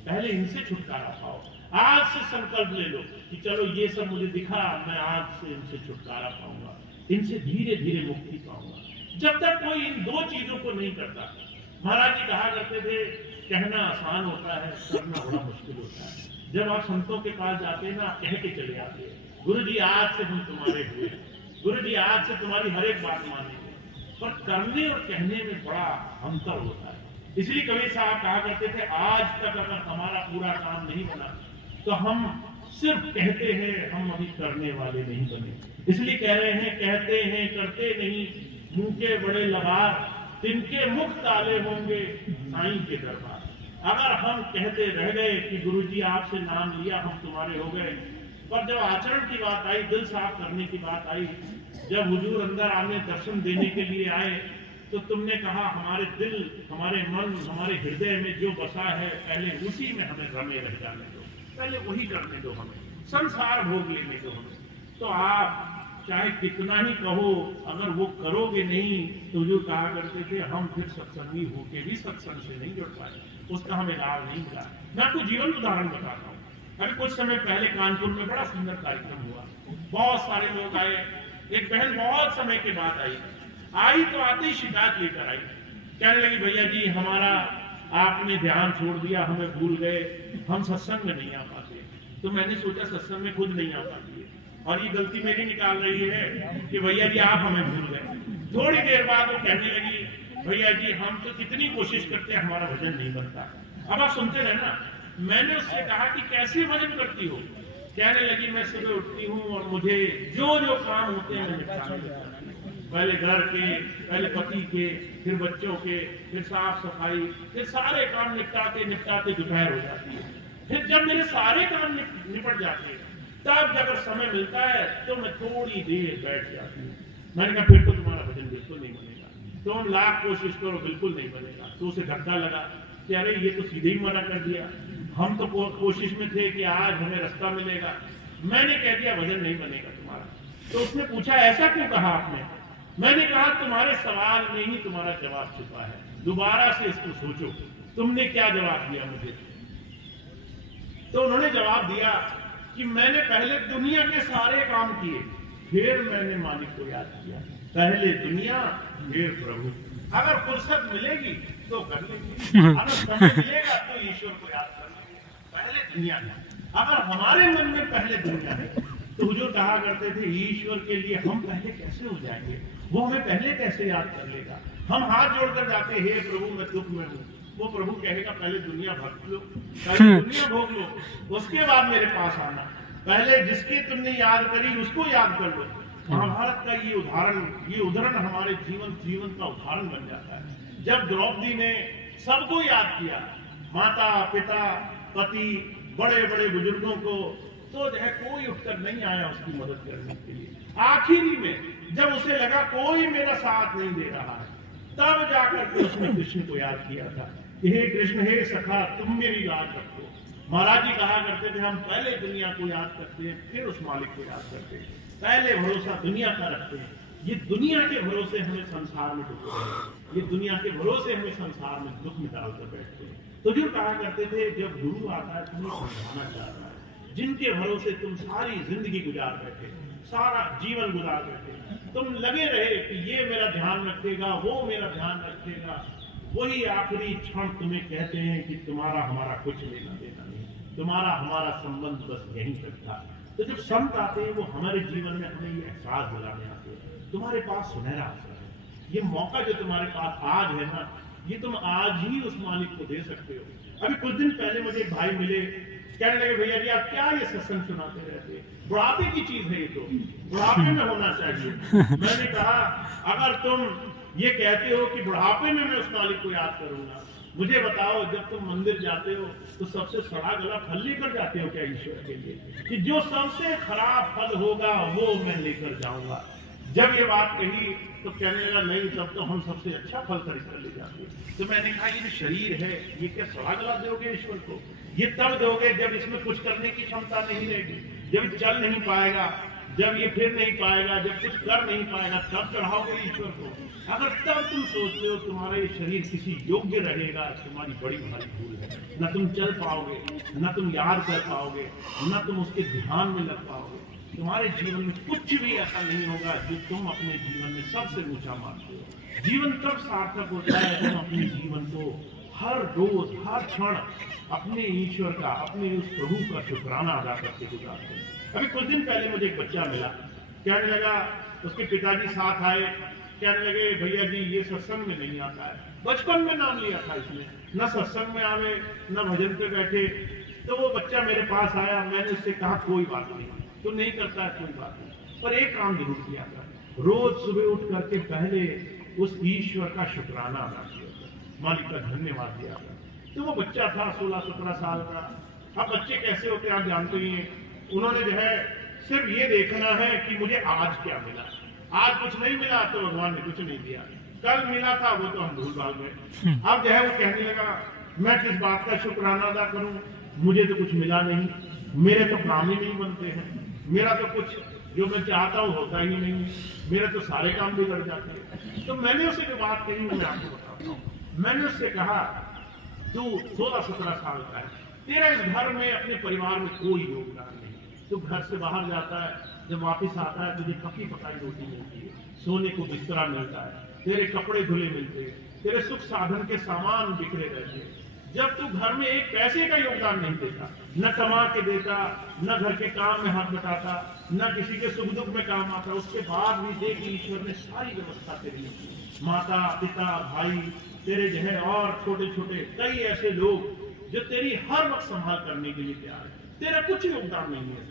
पहले इनसे छुटकारा पाओ। आज से संकल्प ले लो कि चलो ये सब मुझे दिखा, मैं आज से इनसे छुटकारा पाऊंगा, इनसे धीरे धीरे मुक्ति पाऊंगा। जब तक कोई इन दो चीजों को नहीं करता, महाराज जी कहा करते थे, कहना आसान होता है, करना बड़ा मुश्किल होता है। जब आप संतों के पास जाते हैं ना, आप कह के चले आते हैं, गुरु जी आज से हम तुम्हारे हुए, गुरु जी आज से तुम्हारी हर एक बात मानेंगे, पर करने और कहने में बड़ा अंतर होता है। इसलिए कबीर साहब कहा करते थे, आज तक अगर हमारा पूरा काम नहीं बना तो हम सिर्फ कहते हैं, हम अभी करने वाले नहीं बने। इसलिए कह रहे हैं, कहते हैं करते नहीं, मुंह के बड़े लबार, तिनके मुख ताले होंगे साईं के दरबार। अगर हम कहते रह गए कि गुरु जी आपसे नाम लिया, हम तुम्हारे हो गए, पर जब आचरण की बात आई, दिल साफ करने की बात आई, जब हुजूर अंदर आने दर्शन देने के लिए आए, तो तुमने कहा हमारे दिल, हमारे मन, हमारे हृदय में जो बसा है, पहले उसी में हमें रमे रह जाने दो, पहले वही करने दो, हमें संसार भोग लेने दो हमें। तो आप चाहे कितना ही कहो, अगर वो करोगे नहीं तो जो कहा करते थे, हम फिर सत्संगी होके भी सत्संग से नहीं जुड़ पाए, उसका हमें लाभ नहीं मिला। मैं आपको जीवन उदाहरण बताता हूँ। अभी कुछ समय पहले कानपुर में बड़ा सुंदर कार्यक्रम हुआ, बहुत सारे लोग आए, एक बहन बहुत समय के बाद आई तो आते ही शिकायत लेकर आई, कहने लगी, भैया जी हमारा आपने ध्यान छोड़ दिया, हमें भूल गए, हम सत्संग में नहीं आ पाते। तो मैंने सोचा सत्संग में खुद नहीं आ पाती है, और ये गलती मेरी निकाल रही है कि भैया जी आप हमें भूल गए। थोड़ी देर बाद वो कहने लगी, भैया जी हम तो कितनी कोशिश करते हैं, हमारा भजन नहीं बनता। अब आप सुनते रहना। मैंने उससे कहा कि कैसे भजन करती हो? कहने लगी, मैं सुबह उठती हूँ और मुझे जो जो काम होते हैं मैं निपटाने लगता हूं। पहले घर के, पहले पति के, फिर बच्चों के, फिर साफ सफाई, फिर सारे काम निपटाते निपटाते दोपहर हो जाती है। फिर जब मेरे सारे काम निपट जाते हैं, तब जब समय मिलता है तो मैं थोड़ी देर बैठ जाती हूँ। मैंने कहा फिर तो तुम्हारा भजन बिल्कुल नहीं बनेगा, तुम लाख कोशिश करो बिल्कुल नहीं बनेगा। तो उसे धक्का लगा कि अरे ये तो सीधे ही मना कर दिया, हम तो कोशिश में थे कि आज हमें रास्ता मिलेगा, मैंने कह दिया भजन नहीं बनेगा तुम्हारा। तो उसने पूछा ऐसा क्यों कहा आपने? मैंने कहा तुम्हारे सवाल में ही तुम्हारा जवाब छुपा है, दोबारा से इसको सोचो, तुमने क्या जवाब दिया मुझे? तो उन्होंने जवाब दिया कि मैंने पहले दुनिया के सारे काम किए, फिर मैंने मालिक को याद किया। पहले दुनिया फिर प्रभु। अगर फुर्सत मिलेगी तो कर लेंगे, अगर समय मिलेगा तो ईश्वर को याद कर लेंगे। पहले दुनिया है, अगर हमारे मन में पहले दुनिया है तो हुजूर कहा करते थे, ईश्वर के लिए हम पहले कैसे हो जाएंगे, वो हमें पहले कैसे याद कर लेगा। हम हाथ जोड़कर जाते, हे प्रभु मैं दुख में हूँ, वो प्रभु कहेगा पहले दुनिया भोग लो, पहले दुनिया भोग लो, उसके बाद मेरे पास आना। पहले जिसकी तुमने याद करी उसको याद कर लो। महाभारत का ये उदाहरण हमारे जीवन का उदाहरण बन जाता है। जब द्रौपदी ने सबको याद किया, माता पिता पति बड़े बड़े बुजुर्गों को, तो जो है कोई उठकर नहीं आया उसकी मदद करने के लिए। आखिरी में जब उसे लगा कोई मेरा साथ नहीं दे रहा है, तब जाकर के उसने कृष्ण को याद किया था। हे कृष्ण, हे सखा, तुम मेरी याद रखो। महाराज जी कहा करते थे, हम पहले दुनिया को याद करते हैं, फिर उस मालिक को याद करते हैं। पहले भरोसा दुनिया का रखते हैं। ये दुनिया के भरोसे हमें संसार में डूबते हैं, ये दुनिया के भरोसे हमें संसार में दुख में डालकर बैठते हैं। तो जो कहा करते थे, जब गुरु आता है तुम्हें समझाना चाह रहा है, जिनके भरोसे तुम सारी जिंदगी गुजार बैठे, सारा जीवन गुजार बैठे, तुम लगे रहे कि ये मेरा ध्यान रखेगा, वो मेरा ध्यान रखेगा, वही आखिरी क्षण तुम्हें कहते हैं कि तुम्हारा हमारा कुछ लेना देना नहीं, तुम्हारा हमारा संबंध बस यहीं तक था। तो जब संत आते हैं वो हमारे जीवन में हमें ये एहसास दिलाने आते हैं, तुम्हारे पास सुनहरा अवसर है, ये मौका जो तुम्हारे पास आज है ना, ये तुम आज ही उस मालिक को दे सकते हो। अभी कुछ दिन पहले मुझे एक भाई मिले, कहने लगे भैया जी आप क्या ये सत्संग सुनाते रहते हैं, बुढ़ापे की चीज है ये, तो बुढ़ापे में होना चाहिए। मैंने कहा अगर तुम ये कहते हो कि बुढ़ापे में मैं उस मालिक को याद करूंगा, मुझे बताओ जब तुम मंदिर जाते हो तो सबसे सड़ा गला फल लेकर जाते हो क्या ईश्वर के लिए, कि जो सबसे खराब फल होगा वो मैं लेकर जाऊंगा। जब ये बात कही तो कहने लगा नहीं, तब तो हम सबसे अच्छा फल खरीद कर ले जाते हैं। तो मैंने कहा ये जो शरीर है ये क्या सड़ा गला दोगे ईश्वर को? ये तब दोगे जब इसमें कुछ करने की क्षमता नहीं रहेगी, जब चल नहीं पाएगा, जब ये फिर नहीं पाएगा, जब कुछ कर नहीं पाएगा, तब चढ़ाओगे ईश्वर को। अगर तब तुम सोचते हो तुम्हारा ये शरीर किसी योग्य रहेगा, तुम्हारी बड़ी भारी भूल है। न तुम चल पाओगे, न तुम याद कर पाओगे, न तुम उसके ध्यान में लग पाओगे। तुम्हारे जीवन में कुछ भी ऐसा नहीं होगा जो तुम अपने जीवन में सबसे ऊंचा मानते हो। जीवन तब सार्थक होता है तुम अपने जीवन को हर रोज हर क्षण अपने ईश्वर का, अपने उस प्रभु का शुक्राना अदा करके गुजारते हैं। अभी कुछ दिन पहले मुझे एक बच्चा मिला, कहने लगा, उसके पिताजी साथ आए, कहने लगे भैया जी ये सत्संग में नहीं आता है। बचपन में नाम लिया था इसने, न सत्संग में आवे न भजन पे बैठे। तो वो बच्चा मेरे पास आया, मैंने उससे कहा कोई बात नहीं, तू नहीं करता है कोई बात नहीं, पर एक काम जरूर किया था, रोज सुबह उठ करके पहले उस ईश्वर का शुक्राना अदा किया था, मालिक का धन्यवाद दिया था। तो वो बच्चा था 16-17 साल का। अब बच्चे कैसे होते हैं आप जानते ही हैं, उन्होंने जो है सिर्फ ये देखना है कि मुझे आज क्या मिला, आज कुछ नहीं मिला तो भगवान ने कुछ नहीं दिया, कल मिला था वो तो हम भूल भाग गए। अब जो है वो कहने लगा मैं किस बात का शुक्राना अदा करूं, मुझे तो कुछ मिला नहीं, मेरे तो काम ही नहीं बनते हैं, मेरा तो कुछ जो मैं चाहता हूँ होता ही नहीं, मेरे तो सारे काम बिगड़ जाते हैं। तो मैंने उसे जो बात कही मैं आपको बताता हूँ। मैंने उससे कहा तू 16-17 साल का है, तेरा इस घर में अपने परिवार में कोई योगदान नहीं, तू घर से बाहर जाता है, जब वापस आता है तुझे पकी पकाई रोटी मिलती है, सोने को बिस्तरा मिलता है, तेरे कपड़े धुले मिलते हैं, तेरे सुख साधन के सामान बिखरे रहते हैं। जब तू घर में एक पैसे का योगदान नहीं देता, न कमा के देता, न घर के काम में हाथ बटाता, न किसी के सुख दुख में काम आता, उसके बाद भी देख ईश्वर ने सारी व्यवस्था तेरी की। माता पिता भाई तेरे जो है और छोटे छोटे कई ऐसे लोग जो तेरी हर वक्त संभाल करने के लिए तैयार है, तेरा कुछ योगदान नहीं है।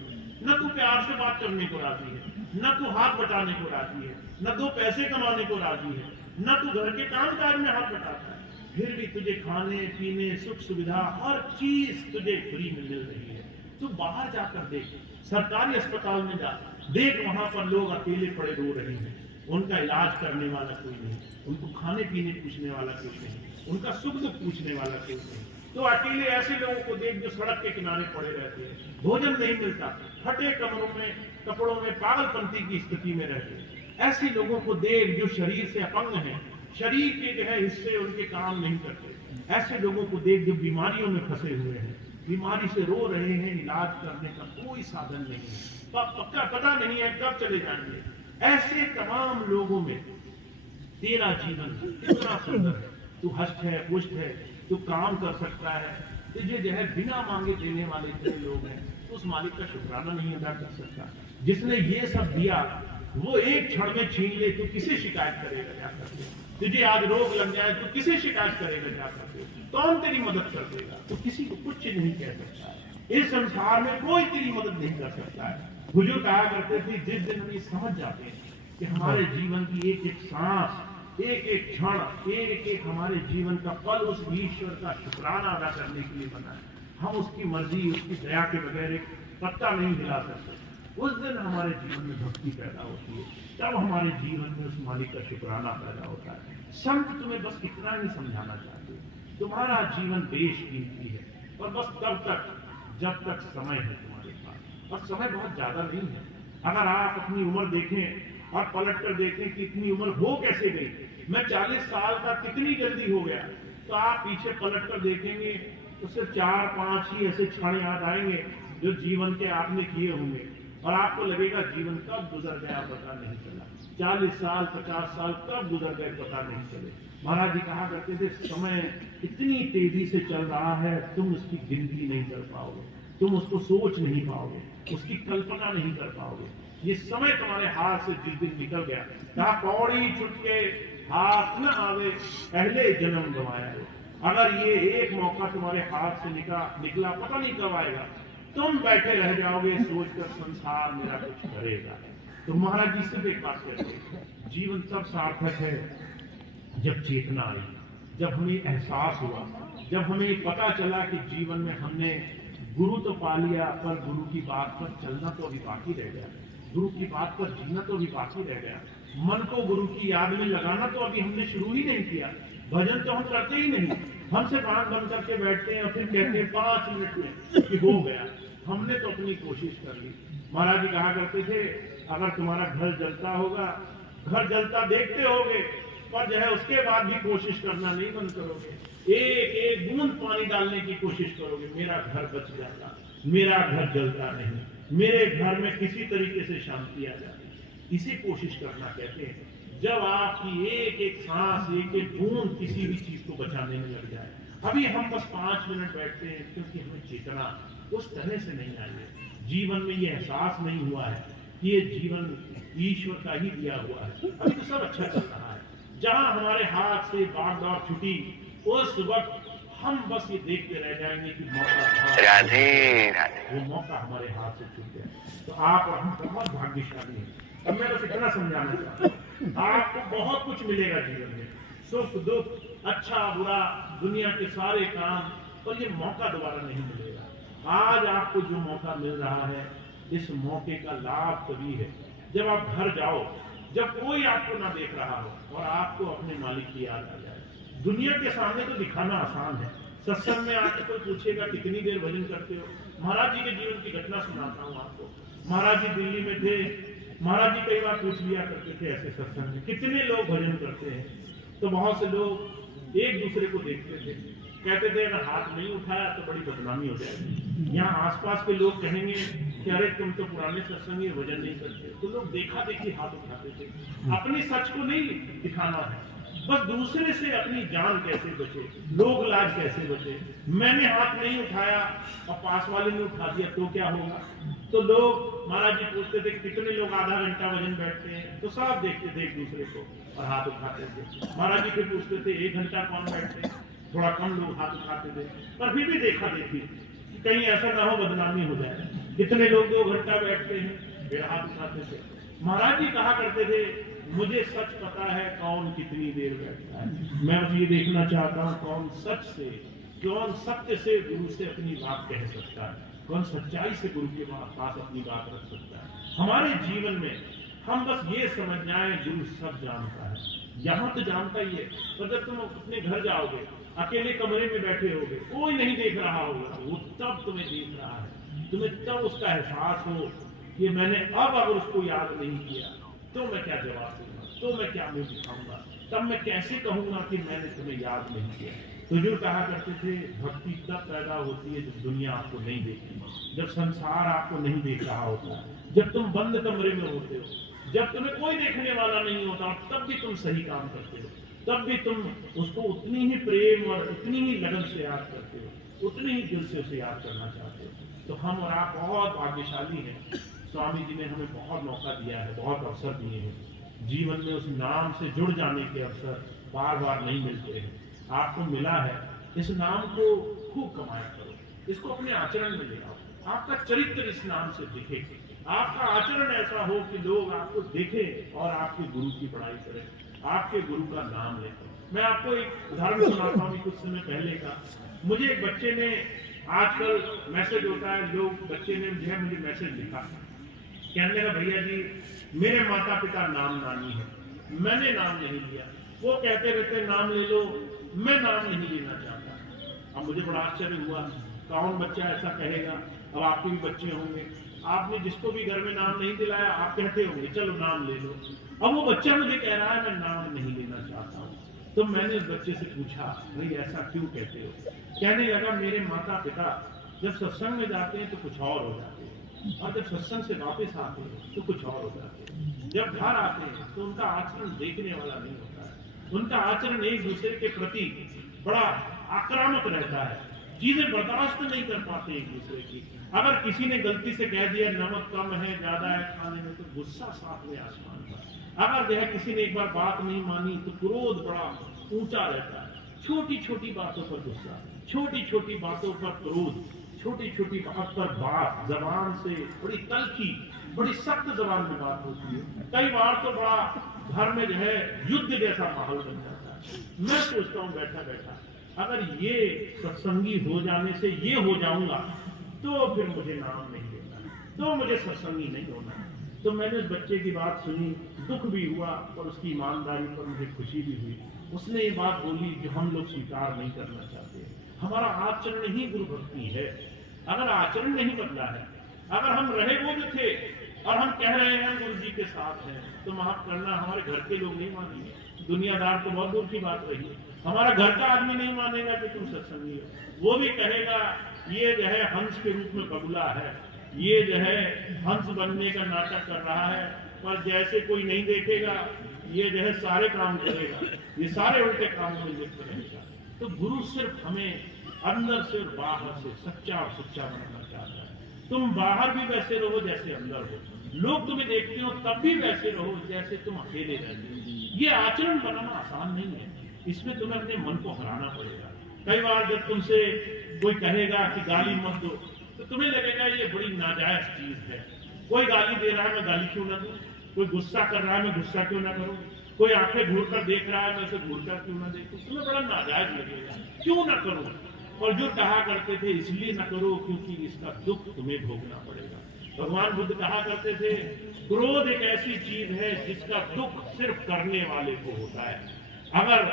न तू प्यार से बात करने को राजी है, न तू हाथ बटाने को राजी है, न 2 पैसे कमाने को राजी है, न तू घर के काम काज में हाथ बटाता है, फिर भी तुझे खाने पीने सुख सुविधा हर चीज तुझे फ्री में मिल रही है। तू बाहर जाकर देख, सरकारी अस्पताल में जा देख, वहां पर लोग अकेले पड़े रो रहे हैं, उनका इलाज करने वाला कोई नहीं, उनको खाने पीने पूछने वाला कोई नहीं, उनका सुख दुख पूछने वाला कोई नहीं। तो अकेले ऐसे लोगों को देख जो सड़क के किनारे पड़े रहते हैं, भोजन नहीं मिलता, फटे कमरों में कपड़ों में पागलपंती की स्थिति में रहते हैं। ऐसे लोगों को देख जो शरीर से अपंग हैं, शरीर के जो है हिस्से उनके काम नहीं करते। ऐसे लोगों को देख जो बीमारियों में फंसे हुए हैं, बीमारी से रो रहे हैं, इलाज करने का कोई साधन नहीं है, पक्का पता नहीं है कब चले जाएंगे। ऐसे तमाम लोगों में तेरा जीवन कितना सुंदर है, तू हष्ट है पुष्ट है, तू काम कर सकता है, तुझे जो है बिना मांगे देने वाले इतने लोग हैं, तो उस मालिक का शुक्राना नहीं अदा कर सकता। जिसने ये सब दिया वो एक क्षण में छीन ले, तू किसे शिकायत करेगा जा करके? तुझे आज रोग लग जाए तो किसे शिकायत करेगा जा करके? कौन तेरी मदद कर देगा? तो किसी को कुछ नहीं कह सकता है। इस संसार में कोई तेरी मदद नहीं कर सकता है। हुजूर कहा करते थे, जिस दिन हम ये समझ जाते हैं कि हमारे जीवन की एक एक सांस, एक एक क्षण, एक एक हमारे जीवन का पल उस ईश्वर का शुक्राना अदा करने के लिए बना है, हम उसकी मर्जी, उसकी दया के बगैर एक पत्ता नहीं हिला सकते। उस दिन हमारे जीवन में भक्ति पैदा होती है, तब हमारे जीवन में उस मालिक का शुक्राना पैदा होता है। संत तुम्हें बस इतना ही समझाना चाहते हैं, तुम्हारा जीवन बेशकीमती है, और बस तब तक जब तक समय है तुम्हारे पास, और समय बहुत ज्यादा नहीं है। अगर आप अपनी उम्र देखें और पलट कर देखें कि इतनी उम्र हो कैसे गई, मैं 40 साल का कितनी जल्दी हो गया, तो आप पीछे पलट कर देखेंगे तो सिर्फ 4-5 ही ऐसे क्षण याद आएंगे जो जीवन के आपने किए होंगे, और आपको लगेगा जीवन कब गुजर गया पता नहीं चला। 40 साल 50 साल कब गुजर गए पता नहीं चले। महाराज जी कहा करते थे, समय इतनी तेजी से चल रहा है, तुम उसकी गिनती नहीं कर पाओगे, तुम उसको सोच नहीं पाओगे, उसकी कल्पना नहीं कर पाओगे। ये समय तुम्हारे हाथ से जिस दिन निकल गया, कहा पौड़ी छुटके हाथ न आवे, पहले जन्म गंवाया। अगर ये एक मौका तुम्हारे हाथ से निकला पता नहीं कब आएगा, तुम बैठे रह जाओगे सोचकर संसार मेरा कुछ करेगा। तो महाराज जी सिर्फ एक बात कहते हैं, जीवन तब सार्थक है जब चेतना आई, जब हमें एहसास हुआ, जब हमें पता चला कि जीवन में हमने गुरु तो पा लिया, पर गुरु की बात पर चलना तो अभी बाकी रह गया, गुरु की बात पर जीना तो अभी बाकी रह गया, मन को गुरु की याद में लगाना तो अभी हमने शुरू ही नहीं किया। भजन तो हम करते ही नहीं, हम सिर्फ आंख बंद करके बैठते हैं और फिर कहते हैं 5 मिनट में कि हो गया। हमने तो अपनी कोशिश कर ली। महाराज जी कहा करते थे, अगर तुम्हारा घर जलता होगा, घर जलता देखते होगे, पर जो है उसके बाद भी कोशिश करना नहीं बंद करोगे, एक एक बूंद पानी डालने की कोशिश करोगे, मेरा घर बच जाता, मेरा घर जलता नहीं, मेरे घर में किसी तरीके से शांति आ जाती। इसी कोशिश करना कहते हैं, जब आपकी एक एक सांस, एक एक बूंद किसी भी चीज को बचाने में लग जाए। अभी हम बस 5 मिनट बैठते हैं क्योंकि हमें चेतना उस तरह से नहीं आई है, जीवन में ये एहसास नहीं हुआ है कि ये जीवन ईश्वर का ही दिया हुआ है। अभी तो सब अच्छा चल रहा है, जहां हमारे हाथ से बाग दौड़ छुटी, उस वक्त हम बस ये देखते रह जाएंगे कि मौका, राधे राधे, वो मौका हमारे हाथ से छूट गया। तो आप और हम बहुत भाग्यशाली हैं। अब मैं बस इतना समझाना चाहता हूँ, आपको बहुत कुछ मिलेगा जीवन में, सुख दुख, अच्छा बुरा, दुनिया के सारे काम, पर ये मौका दोबारा नहीं मिलेगा। आज आपको जो मौका मिल रहा है, इस मौके का लाभ तभी है जब आप घर जाओ, जब कोई आपको ना देख रहा हो और आपको अपने मालिक की याद आ जाए। दुनिया के सामने तो दिखाना आसान है, सत्संग में आके कोई पूछेगा कितनी देर भजन करते हो। महाराज जी के जीवन की घटना सुनाता हूँ आपको। महाराज जी दिल्ली में थे, महाराज जी कई बार पूछ लिया करते थे ऐसे सत्संग में, कितने लोग भजन करते हैं, तो बहुत से लोग एक दूसरे को देखते थे, कहते थे अगर हाथ नहीं उठाया तो बड़ी बदनामी हो जाएगी। यहाँ आसपास के लोग कहेंगे कि अरे तुम तो पुराने सत्संगी भजन नहीं करते, तो लोग देखा देखी हाथ उठाते थे। अपनी सच को नहीं दिखाना है, बस दूसरे से अपनी जान कैसे बचे, लोग लाज कैसे बचे। मैंने हाथ नहीं उठाया और पास वाले ने उठा दिया तो क्या होगा। तो लोग महाराज जी पूछते थे कितने लोग आधा घंटा भजन बैठते हैं, तो सब देखते थे एक दूसरे को और हाथ उठाते थे। महाराज जी फिर पूछते थे 1 घंटा कौन बैठते हैं, थोड़ा कम लोग हाथ उठाते थे, पर फिर भी देखा देखी कहीं ऐसा ना हो बदनामी हो जाए। कितने लोग 2 घंटा बैठते हैं, फिर हाथ उठाते थे। महाराज जी कहा करते थे, मुझे सच पता है कौन कितनी देर बैठता है, मैं अब ये देखना चाहता हूँ कौन सच से, कौन सत्य से गुरु से अपनी बात कह सकता है, कौन सच्चाई से गुरु के पास अपनी बात रख सकता है। हमारे जीवन में हम बस ये समझ जाए गुरु सब जानता है, यहाँ तो जानता ही है, पर जब तुम अपने घर जाओगे, अकेले कमरे में बैठे होगे, कोई नहीं देख रहा होगा, वो तब तुम्हें देख रहा है, तुम्हें तब उसका एहसास हो कि मैंने अब अगर उसको याद नहीं किया तो मैं क्या जवाब दूंगा, तो मैं क्या मुंह दिखाऊंगा, तब मैं कैसे कहूंगा कि मैंने तुम्हें याद नहीं किया। तो जो कहा करते थे, भक्ति तब पैदा होती है जब दुनिया आपको नहीं देखती, जब संसार आपको नहीं देख रहा होता है, जब तुम बंद कमरे में होते हो, जब तुम्हें कोई देखने वाला नहीं होता, तब भी तुम सही काम करते हो, तब भी तुम उसको उतनी ही प्रेम और उतनी ही लगन से याद करते हो, उतनी ही दिल से उसे याद करना चाहते हो। तो हम और आप बहुत भाग्यशाली हैं। स्वामी जी ने हमें बहुत मौका दिया है, बहुत अवसर दिए हैं। जीवन में उस नाम से जुड़ जाने के अवसर बार बार नहीं मिलते हैं, आपको मिला है। इस नाम को खूब कमाया करो, इसको अपने आचरण में ले आओ। आपका चरित्र इस नाम से दिखे, आपका आचरण ऐसा हो कि लोग आपको देखें और आपके गुरु की बड़ाई करें, आपके गुरु का नाम लें। मैं आपको एक उदाहरण सुनाता हूँ। कुछ समय पहले का, मुझे एक बच्चे ने, आजकल मैसेज होता है, लोग बच्चे ने मुझे मैसेज लिखा, कहने लगा भैया जी मेरे माता पिता नाम नानी है, मैंने नाम नहीं लिया, वो कहते रहते नाम ले लो, मैं नाम नहीं लेना चाहता। अब मुझे बड़ा आश्चर्य हुआ, कौन बच्चा ऐसा कहेगा? अब आपके भी बच्चे होंगे, आपने जिसको भी घर में नाम नहीं दिलाया आप कहते होंगे चलो नाम ले लो। अब वो बच्चा मुझे कह रहा है मैं नाम नहीं लेना चाहता हूँ। तो मैंने उस बच्चे से पूछा भाई ऐसा क्यों कहते हो? कहने लगा मेरे माता पिता जब सत्संग में जाते हैं तो कुछ और हो जाते हैं, और जब सत्संग से वापस आते हैं तो कुछ और हो जाते हैं। जब घर आते हैं तो उनका आचरण देखने वाला नहीं होता है, उनका आचरण एक दूसरे के प्रति बड़ा आक्रामक रहता है, चीजें बर्दाश्त नहीं कर पाते एक दूसरे की। अगर किसी ने गलती से कह दिया नमक कम है ज्यादा है खाने में, तो गुस्सा सातवें आसमान पर। अगर जो है किसी ने एक बार बात नहीं मानी तो क्रोध बड़ा ऊंचा रहता है। छोटी छोटी बातों पर गुस्सा, छोटी छोटी बातों पर क्रोध, छोटी छोटी बात पर बात जबान से बड़ी तलखी, बड़ी सख्त जबान में बात होती है। कई बार तो बड़ा घर में जो है युद्ध जैसा माहौल बन जाता है। मैं सोचता हूँ बैठा बैठा अगर ये सत्संगी हो जाने से ये हो जाऊंगा तो फिर मुझे नाम नहीं लेना, तो मुझे सत्संगी नहीं होना। तो मैंने उस बच्चे की बात सुनी, दुख भी हुआ और उसकी ईमानदारी पर मुझे खुशी भी हुई। उसने ये बात बोली जो हम लोग स्वीकार नहीं करना चाहते, हमारा आचरण ही गुरु भक्ति है। अगर आचरण नहीं बदला है, अगर हम रहे वो जो थे और हम कह रहे हैं गुरु जी के साथ हैं, तो माफ करना हमारे घर के लोग नहीं मानेंगे, दुनियादार तो बहुत दूर की बात रही है, हमारा घर का आदमी नहीं मानेगा कि तुम सत्संगी हो। वो भी कहेगा ये जो है हंस के रूप में बगुला है, ये जो है हंस बनने का नाटक कर रहा है, पर जैसे कोई नहीं देखेगा ये जो है सारे काम करेगा, ये सारे उल्टे कामों में लिप्त रहेगा। तो गुरु सिर्फ हमें अंदर से और बाहर से सच्चा और सच्चा बनाना चाहता है। तुम बाहर भी वैसे रहो जैसे अंदर हो, लोग तुम्हें देखते हो तब भी वैसे रहो जैसे तुम अकेले रहते हो। ये आचरण बनाना आसान नहीं है, इसमें तुम्हें अपने मन को हराना पड़ेगा। कई बार जब तुमसे कोई कहेगा कि गाली मत दो, तो तुम्हें लगेगा ये बड़ी नाजायज चीज है। कोई गाली दे रहा है मैं गाली क्यों ना दूं, कोई गुस्सा कर रहा है मैं गुस्सा क्यों ना करूं, कोई आंखें घूर कर देख रहा है मैं उसे घूर कर क्यों ना देखूं, तुम्हें बड़ा नाजायज लगेगा, क्यों ना करूं। और जो कहा करते थे इसलिए ना करो क्योंकि इसका दुख तुम्हें भोगना पड़ेगा। भगवान बुद्ध कहा करते थे क्रोध एक ऐसी चीज है जिसका दुख सिर्फ करने वाले को होता है। अगर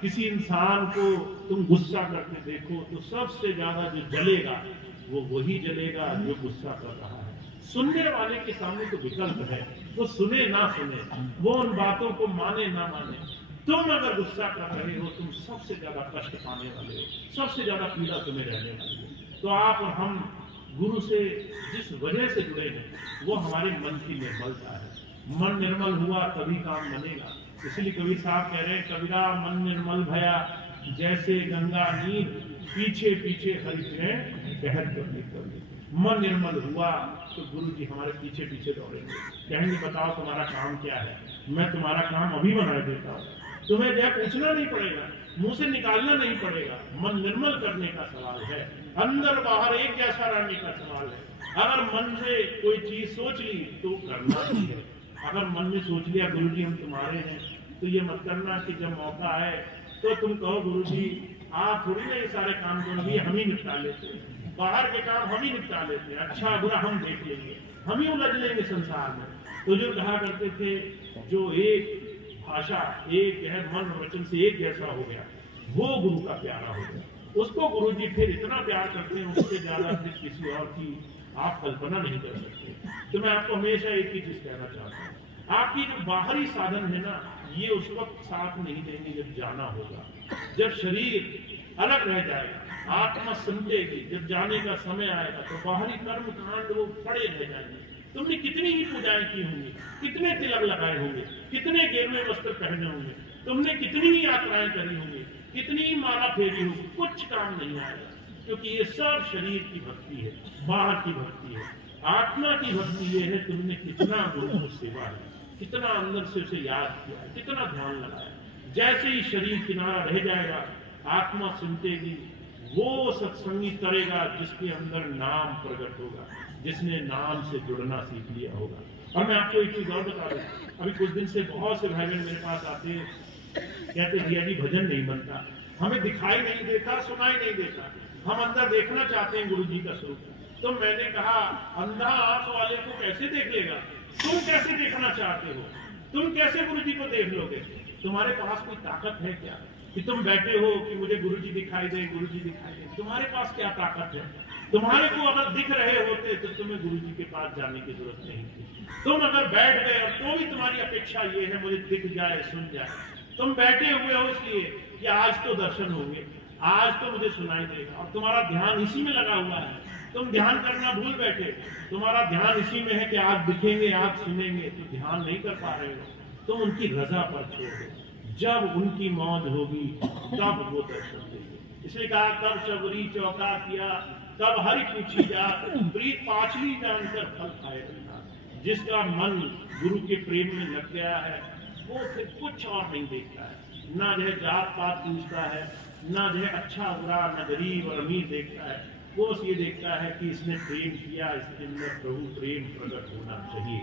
किसी इंसान को तुम गुस्सा करके देखो तो सबसे ज्यादा जो जलेगा वो वही जलेगा जो गुस्सा कर रहा है। सुनने वाले के सामने तो विकल्प है, वो सुने ना सुने, वो उन बातों को माने ना माने। तुम अगर गुस्सा कर रहे हो तुम सबसे ज्यादा कष्ट पाने वाले हो, सबसे ज्यादा पीड़ा तुम्हें रहने वाली है। तो आप और हम गुरु से जिस वजह से जुड़े हैं वो हमारे मन की निर्मलता है। मन निर्मल हुआ तभी काम बनेगा। इसलिए कबीर साहब कह रहे हैं कबीरा मन निर्मल भया जैसे गंगा नीर, पीछे पीछे हरि फिरें बहत कर निकल। मन निर्मल हुआ तो गुरु जी हमारे पीछे पीछे दौड़ेंगे, कहेंगे बताओ तुम्हारा काम क्या है, मैं तुम्हारा काम अभी बना देता हूँ। तुम्हें जो पूछना नहीं पड़ेगा, मुंह से निकालना नहीं पड़ेगा, मन निर्मल करने का सवाल है, अंदर बाहर एक जैसा रहने का सवाल है। अगर मन से कोई चीज सोच ली तो करना ही है। अगर मन में सोच लिया गुरु जी हम तुम्हारे हैं, तो ये मत करना कि जब मौका आए तो तुम कहो गुरु जी आप थोड़ी ना ये सारे काम करोगे, हम ही निपटा लेते हैं, बाहर के काम हम ही निपटा लेते हैं, अच्छा बुरा हम देख लेंगे, हम ही उलझ लेंगे संसार में। तो जो कहा करते थे जो एक भाषा एक है मन वचन से एक जैसा हो गया वो गुरु का प्यारा हो गया, उसको गुरु जी फिर इतना प्यार करते हैं उससे ज्यादा फिर किसी और की आप कल्पना नहीं कर सकते। तो मैं आपको हमेशा एक ही चीज कहना चाहता हूँ, आपकी जो बाहरी साधन है ना ये उस वक्त साथ नहीं देंगे जब जाना होगा, जब शरीर अलग रह जाएगा, आत्मा समझेगी, जब जाने का समय आएगा तो बाहरी कर्म कांड वो पड़े रह जाएंगे। तुमने कितनी ही पूजाएं की होंगी, कितने तिलक लगाए होंगे, कितने गेरुए वस्त्र पहने होंगे, तुमने कितनी ही यात्राएं करी होंगी, कितनी ही माला फेरी होगी, कुछ काम नहीं आएगा, क्योंकि ये सब शरीर की भक्ति है, बाहर की भक्ति है। आत्मा की भक्ति ये है तुमने कितना गुरु को सेवा है, कितना अंदर से उसे याद किया, कितना ध्यान लगाया। जैसे ही शरीर किनारा रह जाएगा आत्मा सिमटेगी, वो सत्संगी करेगा जिसके अंदर नाम प्रकट होगा, जिसने नाम से जुड़ना सीख लिया होगा। और मैं आपको एक चीज और बता दूं, अभी कुछ दिन से बहुत से भाई बहन मेरे पास आते हैं, कहते भैया जी भजन नहीं बनता, हमें दिखाई नहीं देता, सुनाई नहीं देता, हम अंदर देखना चाहते हैं गुरु जी का स्वरूप। तो मैंने कहा अंधा आंख वाले को कैसे देख लेगा? तुम कैसे देखना चाहते हो? तुम कैसे गुरु जी को देख लोगे? तुम्हारे पास कोई ताकत है क्या कि तुम बैठे हो कि मुझे गुरु जी दिखाई दे, गुरु जी दिखाई दे? तुम्हारे पास क्या ताकत है? तुम्हारे को अगर दिख रहे होते तो तुम्हें गुरु जी के पास जाने की जरूरत नहीं थी। तुम अगर बैठ गए और तो भी तुम्हारी अपेक्षा ये है मुझे दिख जाए, सुन जाए, तुम बैठे हुए हो इसलिए कि आज तो दर्शन होंगे, आज तो मुझे सुनाई देगा, और तुम्हारा ध्यान इसी में लगा हुआ है। तुम ध्यान करना भूल बैठे, तुम्हारा ध्यान इसी में है कि आज दिखेंगे, आज सुनेंगे, तो ध्यान नहीं कर पा रहे हो। तुम उनकी रजा पर छोड़ दो, जब उनकी मौज होगी तब वो दर्शन देंगे। इसलिए कहा तब सबरी चौका किया, तब हरि पूछी जा, प्रीत पाछली जानकर फल खाएगा। जिसका मन गुरु के प्रेम में लग गया है वो फिर कुछ और नहीं देखता है, ना जो है जात पात पूछता है, ना जो है अच्छा बुरा, ना गरीब और अमीर देखता है। वो ये देखता है कि इसने प्रेम किया, इसके अंदर प्रभु प्रेम प्रकट होना चाहिए।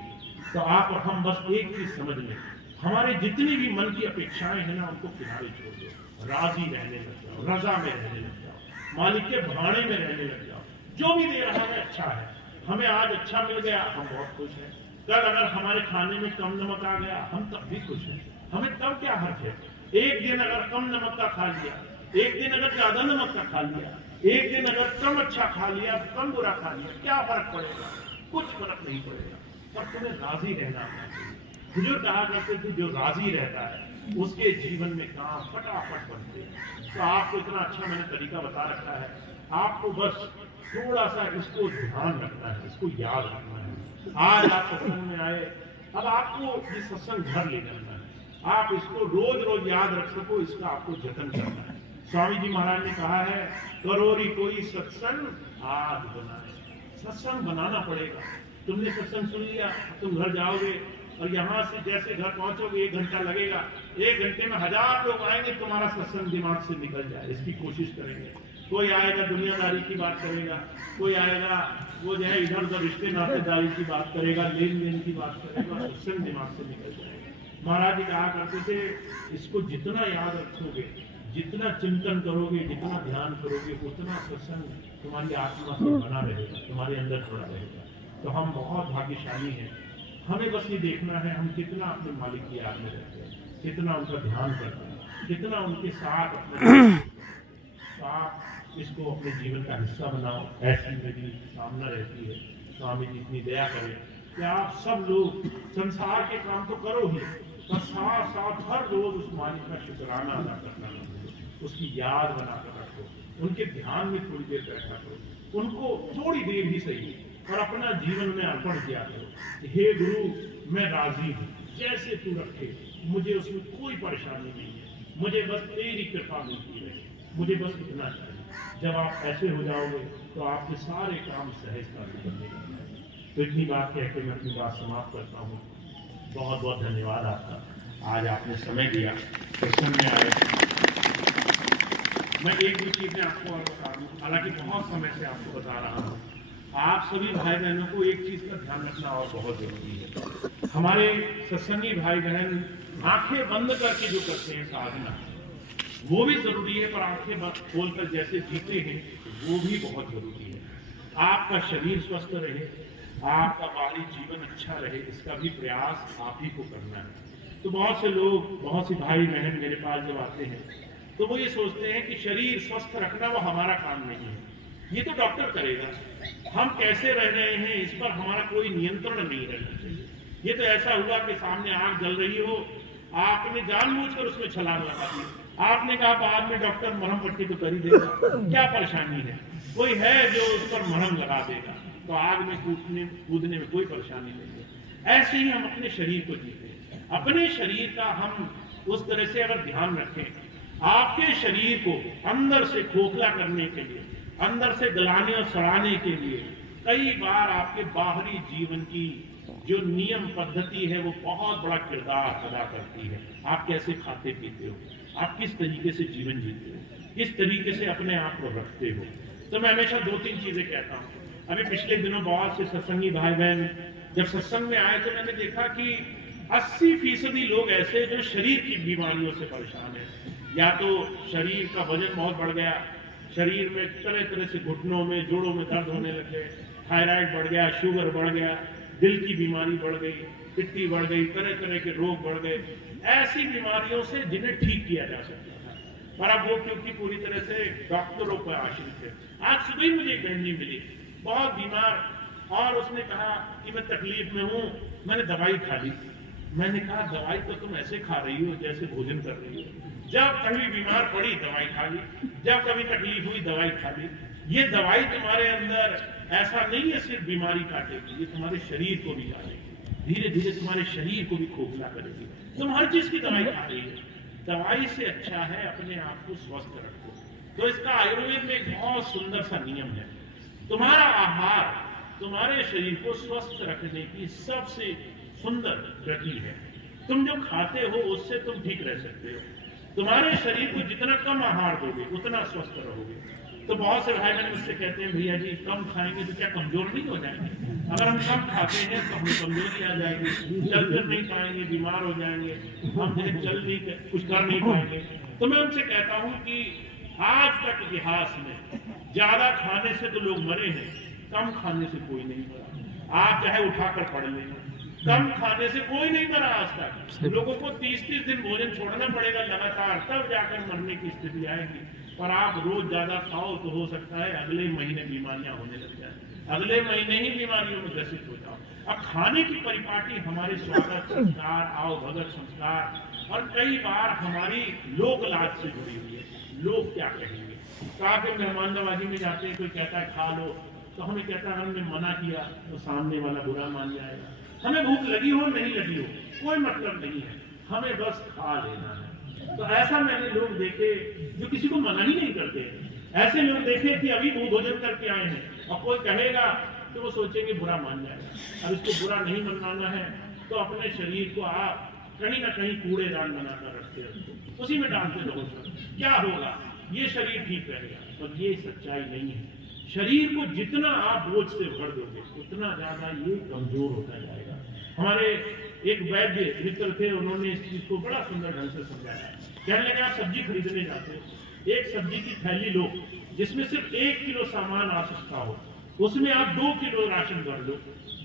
तो आप और हम बस एक चीज समझ लें, हमारे जितनी भी मन की अपेक्षाएं हैं ना उनको किनारे छोड़ दो, राजी रहने लग जाओ, रजा में रहने लग जाओ, मालिक के भाड़े में रहने लग जाओ। जो भी दे रहा है अच्छा है, हमें आज अच्छा मिल गया हम बहुत खुश हैं। कल अगर हमारे खाने में कम नमक आ गया हम तब भी खुश हैं, हमें तब क्या हर्ज है। एक दिन अगर कम नमक का खा लिया, एक दिन अगर ज्यादा नमक का खा लिया, एक दिन अगर कम अच्छा खा लिया, कम बुरा खा लिया, क्या फर्क पड़ेगा? कुछ फर्क नहीं पड़ेगा। पर तुम्हें राजी रहना चाहिए। बुजुर्ग कहा करते थे जो राजी रहता है उसके जीवन में काम फटाफट बनते हैं। तो आपको इतना अच्छा मैंने तरीका बता रखा है, आपको बस थोड़ा सा इसको ध्यान रखना है, इसको याद रखना है। आज आप सत्संग में आए, अब आपको ये सत्संग घर ले जाना है, आप इसको रोज रोज याद रख सको, इसका आपको जतन करना है। स्वामी जी महाराज ने कहा है करोरी कोई सत्संग आग बनाए। सत्संग बनाना पड़ेगा। तुमने सत्संग सुन लिया, तुम घर जाओगे और यहाँ से जैसे घर पहुंचोगे 1 घंटा लगेगा, 1 घंटे में 1000 लोग आएंगे, तुम्हारा सत्संग दिमाग से निकल जाए, इसकी कोशिश करेंगे। कोई आएगा दुनियादारी की बात करेगा, कोई आएगा वो जो है इधर उधर रिश्ते नातेदारी की बात करेगा, लेन देन की बात करेगा, सत्संग दिमाग से निकल जाएगा। महाराज जी कहा करते थे इसको जितना याद रखोगे, जितना चिंतन करोगे, जितना ध्यान करोगे, उतना सत्संग तुम्हारी आत्मा से बना रहेगा, तुम्हारे अंदर खड़ा रहेगा। तो हम बहुत भाग्यशाली हैं। हमें बस ये देखना है हम कितना अपने मालिक की याद में रहते हैं, कितना उनका ध्यान करते हैं, कितना उनके साथ अपने साथ इसको अपने जीवन का हिस्सा बनाओ। ऐसी मेरी कामना रहती है। स्वामी जी इतनी दया करें कि आप सब लोग संसार के काम तो करो ही, पर साथ साथ हर रोज उस मालिक का शुक्राना अदा करना, उसकी याद बनाकर रखो, उनके ध्यान में थोड़ी देर बैठा करो, उनको थोड़ी देर ही सही और अपना जीवन में अर्पण किया करो। हे गुरु मैं राजी हूँ, जैसे तू रखे, मुझे उसमें कोई परेशानी नहीं है, मुझे बस तेरी कृपा मिलती रहे, मुझे बस इतना चाहिए। जब आप ऐसे हो जाओगे तो आपके सारे काम सहजता से करने लगेंगे। तो इतनी बात कहकर मैं अपनी बात समाप्त करता हूँ। बहुत बहुत धन्यवाद आपका, आज आपने समय दिया, सत्संग में आए। मैं एक भी चीज आपको और बता दूं, हालांकि बहुत समय से आपको बता रहा हूँ, आप सभी भाई बहनों को एक चीज का ध्यान रखना और बहुत जरूरी है। हमारे सत्संगी भाई बहन आंखें बंद करके जो करते हैं साधना, वो भी जरूरी है, पर आंखें खोलकर जैसे जीते हैं वो भी बहुत जरूरी है। आपका शरीर स्वस्थ रहे, आपका बाहरी जीवन अच्छा रहे, इसका भी प्रयास आप ही को करना है। तो बहुत से लोग, बहुत सी भाई बहन मेरे पास जब आते हैं तो वो ये सोचते हैं कि शरीर स्वस्थ रखना वो हमारा काम नहीं है, ये तो डॉक्टर करेगा, हम कैसे रह रहे हैं इस पर हमारा कोई नियंत्रण नहीं रहना चाहिए। ये तो ऐसा हुआ कि सामने आग जल रही हो, आपने जानबूझकर उसमें छलांग लगा दी, आपने कहा बाद में डॉक्टर मरहम पट्टी तो कर ही देगा, क्या परेशानी है, कोई है जो उस पर मरहम लगा देगा, तो आग में कूदने में कोई परेशानी नहीं है। ऐसे ही हम अपने शरीर को जीते हैं। अपने शरीर का हम उस तरह से अगर ध्यान रखें, आपके शरीर को अंदर से खोखला करने के लिए, अंदर से गलाने और सड़ाने के लिए कई बार आपके बाहरी जीवन की जो नियम पद्धति है वो बहुत बड़ा किरदार अदा करती है। आप कैसे खाते पीते हो, आप किस तरीके से जीवन जीते हो, किस तरीके से अपने आप को रखते हो। तो मैं हमेशा 2-3 चीजें कहता हूँ। अभी पिछले दिनों बहुत से सत्संगी भाई बहन जब सत्संग में आए तो मैंने देखा कि 80% लोग ऐसे जो शरीर की बीमारियों से परेशान है। या तो शरीर का वजन बहुत बढ़ गया, शरीर में तरह तरह से घुटनों में जोड़ों में दर्द होने लगे, थायराइड बढ़ गया, शुगर बढ़ गया, दिल की बीमारी बढ़ गई, पित्ती बढ़ गई, तरह तरह के रोग बढ़ गए। ऐसी बीमारियों से जिन्हें ठीक किया जा सकता था, पर अब वो क्योंकि पूरी तरह से डॉक्टरों पर आश्रित है। आज सुबह ही मुझे एक बहन जी मिली, बहुत बीमार, और उसने कहा कि मैं तकलीफ में हूं, मैंने दवाई खा ली। मैंने कहा दवाई तो तुम ऐसे खा रही हो जैसे भोजन कर रही हो। जब कभी बीमार पड़ी दवाई खा ली, जब कभी तकलीफ हुई दवाई खा ली। ये दवाई तुम्हारे अंदर ऐसा नहीं है सिर्फ बीमारी काटेगी, ये तुम्हारे शरीर को भी काटेगी, धीरे धीरे तुम्हारे शरीर को भी खोखला करेगी। तुम हर चीज की दवाई खा रही है। दवाई से अच्छा है अपने आप को स्वस्थ रखो। तो इसका आयुर्वेद में एक बहुत सुंदर सा नियम है। तुम्हारा आहार तुम्हारे शरीर को स्वस्थ रखने की सबसे सुंदर गति है। तुम जो खाते हो उससे तुम ठीक रह सकते हो। तुम्हारे शरीर को जितना कम आहार दोगे उतना स्वस्थ रहोगे। तो बहुत से भाई बहन मुझसे कहते हैं भैया जी कम खाएंगे तो क्या कमजोर नहीं हो जाएंगे? अगर हम कम खाते हैं तो हमें कमजोरी आ जाएगी, चल फिर नहीं पाएंगे, बीमार हो जाएंगे, हम चल नहीं कुछ कर नहीं पाएंगे। तो मैं उनसे कहता हूं कि आज तक इतिहास में ज्यादा खाने से तो लोग मरे हैं, कम खाने से कोई नहीं मरा। आप चाहे उठाकर पढ़ लें, कम खाने से कोई नहीं मरा आज तक। लोगों को 30-30 दिन भोजन छोड़ना पड़ेगा लगातार, तब जाकर मरने की स्थिति आएगी। पर आप रोज ज्यादा खाओ तो हो सकता है अगले महीने बीमारियां होने लग जाए, अगले महीने ही बीमारियों में ग्रसित हो जाओ। अब खाने की परिपाटी हमारे स्वागत संस्कार, आओ भगत संस्कार और कई बार हमारी लोक लाज से जुड़ी हुई है। लोग क्या कहेंगे? कहा कि मेहमान नवाजी में जाते हैं, कोई कहता है खा लो, तो हमें कहता है हमने मना किया तो सामने वाला बुरा मान जाएगा। हमें भूख लगी हो नहीं लगी हो कोई मतलब नहीं है, हमें बस खा लेना है। तो ऐसा मैंने लोग देखे जो किसी को मना ही नहीं करते। ऐसे लोग देखे कि अभी वो भोजन करके आए हैं और कोई कहेगा तो वो सोचेंगे बुरा मान जाएगा। अब इसको बुरा नहीं मनवाना है तो अपने शरीर को आप कहीं ना कहीं कूड़ेदान बनाकर रखते रहो, उसी में डालते रहो। क्या होगा? ये शरीर ठीक रहेगा। और ये सच्चाई नहीं है। शरीर को जितना आप बोझ से भर दोगे उतना ज्यादा ये कमजोर होता जाएगा। हमारे एक वैद्य मित्र थे, उन्होंने इस चीज को बड़ा सुंदर ढंग से समझाया। कहने लगे आप सब्जी खरीदने जाते हो, एक सब्जी की थैली लो जिसमें सिर्फ 1 किलो सामान आ सकता हो, उसमें आप 2 किलो राशन भर लो,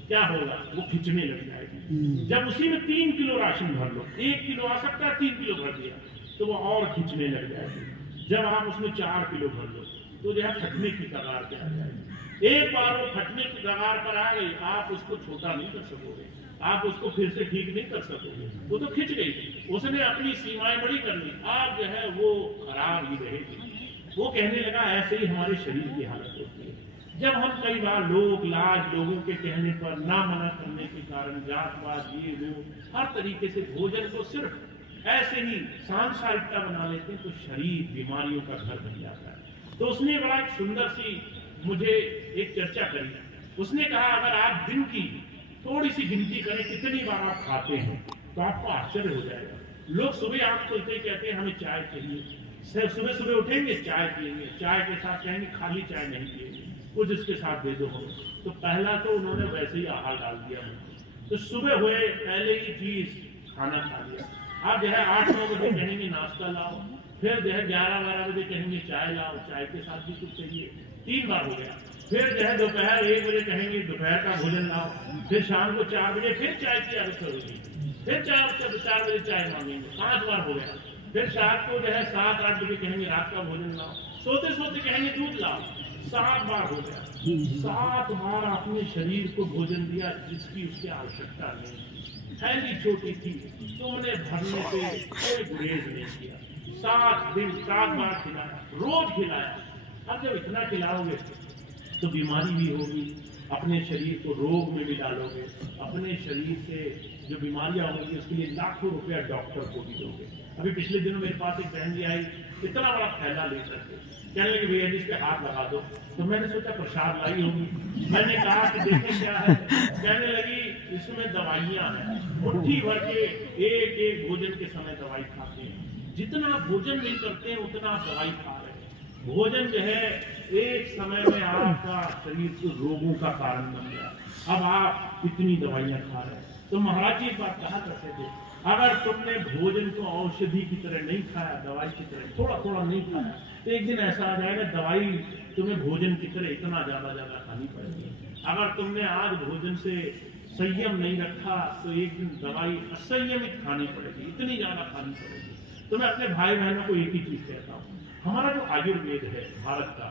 क्या होगा? वो खिंचने लग जाएगी। जब उसी में 3 किलो राशन भर लो, 1 किलो आ सकता है, 3 किलो भर दिया तो वो और खिंचने लग जाएगी। जब आप उसमें 4 किलो भर लो तो जो है फटने की कगार पे आ जाएगी। एक बार वो फटने की कगार पर आ गई, आप उसको छोटा नहीं कर सकोगे, आप उसको फिर से ठीक नहीं कर सकोगे। वो तो खिंच गई, उसने अपनी सीमाएं बड़ी कर ली, आप जो है वो खराब ही रहेगी। वो कहने लगा ऐसे ही हमारे शरीर की हालत होती है। जब हम कई बार लोग लाज लोगों के कहने पर ना मना करने के कारण जातवाद ये वो हर तरीके से भोजन को सिर्फ ऐसे ही सांसारिकता बना लेते हैं तो शरीर बीमारियों का घर बन जाता है। तो उसने बड़ा एक सुंदर सी मुझे एक चर्चा करी। उसने कहा अगर आप दिन की थोड़ी सी गिनती करें कितनी बार आप खाते हैं तो आपको आश्चर्य हो जाएगा। लोग सुबह आंख खोलते ही कहते हैं हमें चाय चाहिए, सुबह सुबह उठेंगे चाय पिएंगे, चाय के साथ कहेंगे खाली चाय नहीं पिएंगे, कुछ इसके साथ दे दो हमें। तो पहला तो उन्होंने वैसे ही आहार डाल दिया मुझको। तो सुबह हुए पहले ही चीज खाना खा लिया। आप जो है 8-9 बजे कहेंगे नाश्ता लाओ, फिर जो है 11-12 बजे कहेंगे चाय लाओ, चाय के साथ भी कुछ चाहिए, 3 बार हो गया। फिर जो है दोपहर 1 बजे कहेंगे दोपहर का भोजन लाओ, फिर शाम को 4 बजे फिर चाय की आदत होगी, फिर 4 बजे चाय मांगेंगे, 5 बार हो गया। फिर शाम को जो है 7-8 बजे कहेंगे रात का भोजन लाओ, सोते सोते कहेंगे दूध लाओ, 7 बार हो गया। 7 बार आपने शरीर को भोजन दिया जिसकी उसकी आवश्यकता नहीं। थैली छोटी थी, तुमने भरने पे कोई गुरेज नहीं किया। 7 दिन 7 बार खिलाया, रोज खिलाया। अब जब इतना खिलाओगे तो बीमारी भी होगी, अपने शरीर को रोग में भी डालोगे, अपने शरीर से जो बीमारियां होंगी उसके लिए लाखों रुपया डॉक्टर को भी दोगे। अभी पिछले दिनों मेरे पास एक बहन जी आई, इतना बड़ा थैला लेकर के कहने लगे भैया जी इस पे हाथ लगा दो। तो मैंने सोचा प्रसाद लाई होगी। मैंने कहा कि देखिए क्या है। कहने लगी इसमें दवाइयां हैं, मुट्ठी भर के एक भोजन के समय दवाई खाते हैं। जितना आप भोजन नहीं करते हैं उतना आप दवाई खा रहे हैं। भोजन जो है एक समय में आपका शरीर को रोगों का कारण बन गया। अब आप इतनी दवाइयां खा रहे हैं। तो महाराज जी एक बात कहा करते थे, अगर तुमने भोजन को औषधि की तरह नहीं खाया, दवाई की तरह थोड़ा थोड़ा नहीं खाया, तो एक दिन ऐसा आ जाएगा दवाई तुम्हें भोजन की तरह इतना ज्यादा खानी पड़ेगी। अगर तुमने आज भोजन से संयम नहीं रखा तो एक दिन दवाई असंयमित खानी पड़ेगी, इतनी ज्यादा खानी पड़ेगी। तो मैं अपने भाई बहनों को एक ही चीज कहता हूँ, हमारा जो आयुर्वेद है भारत का,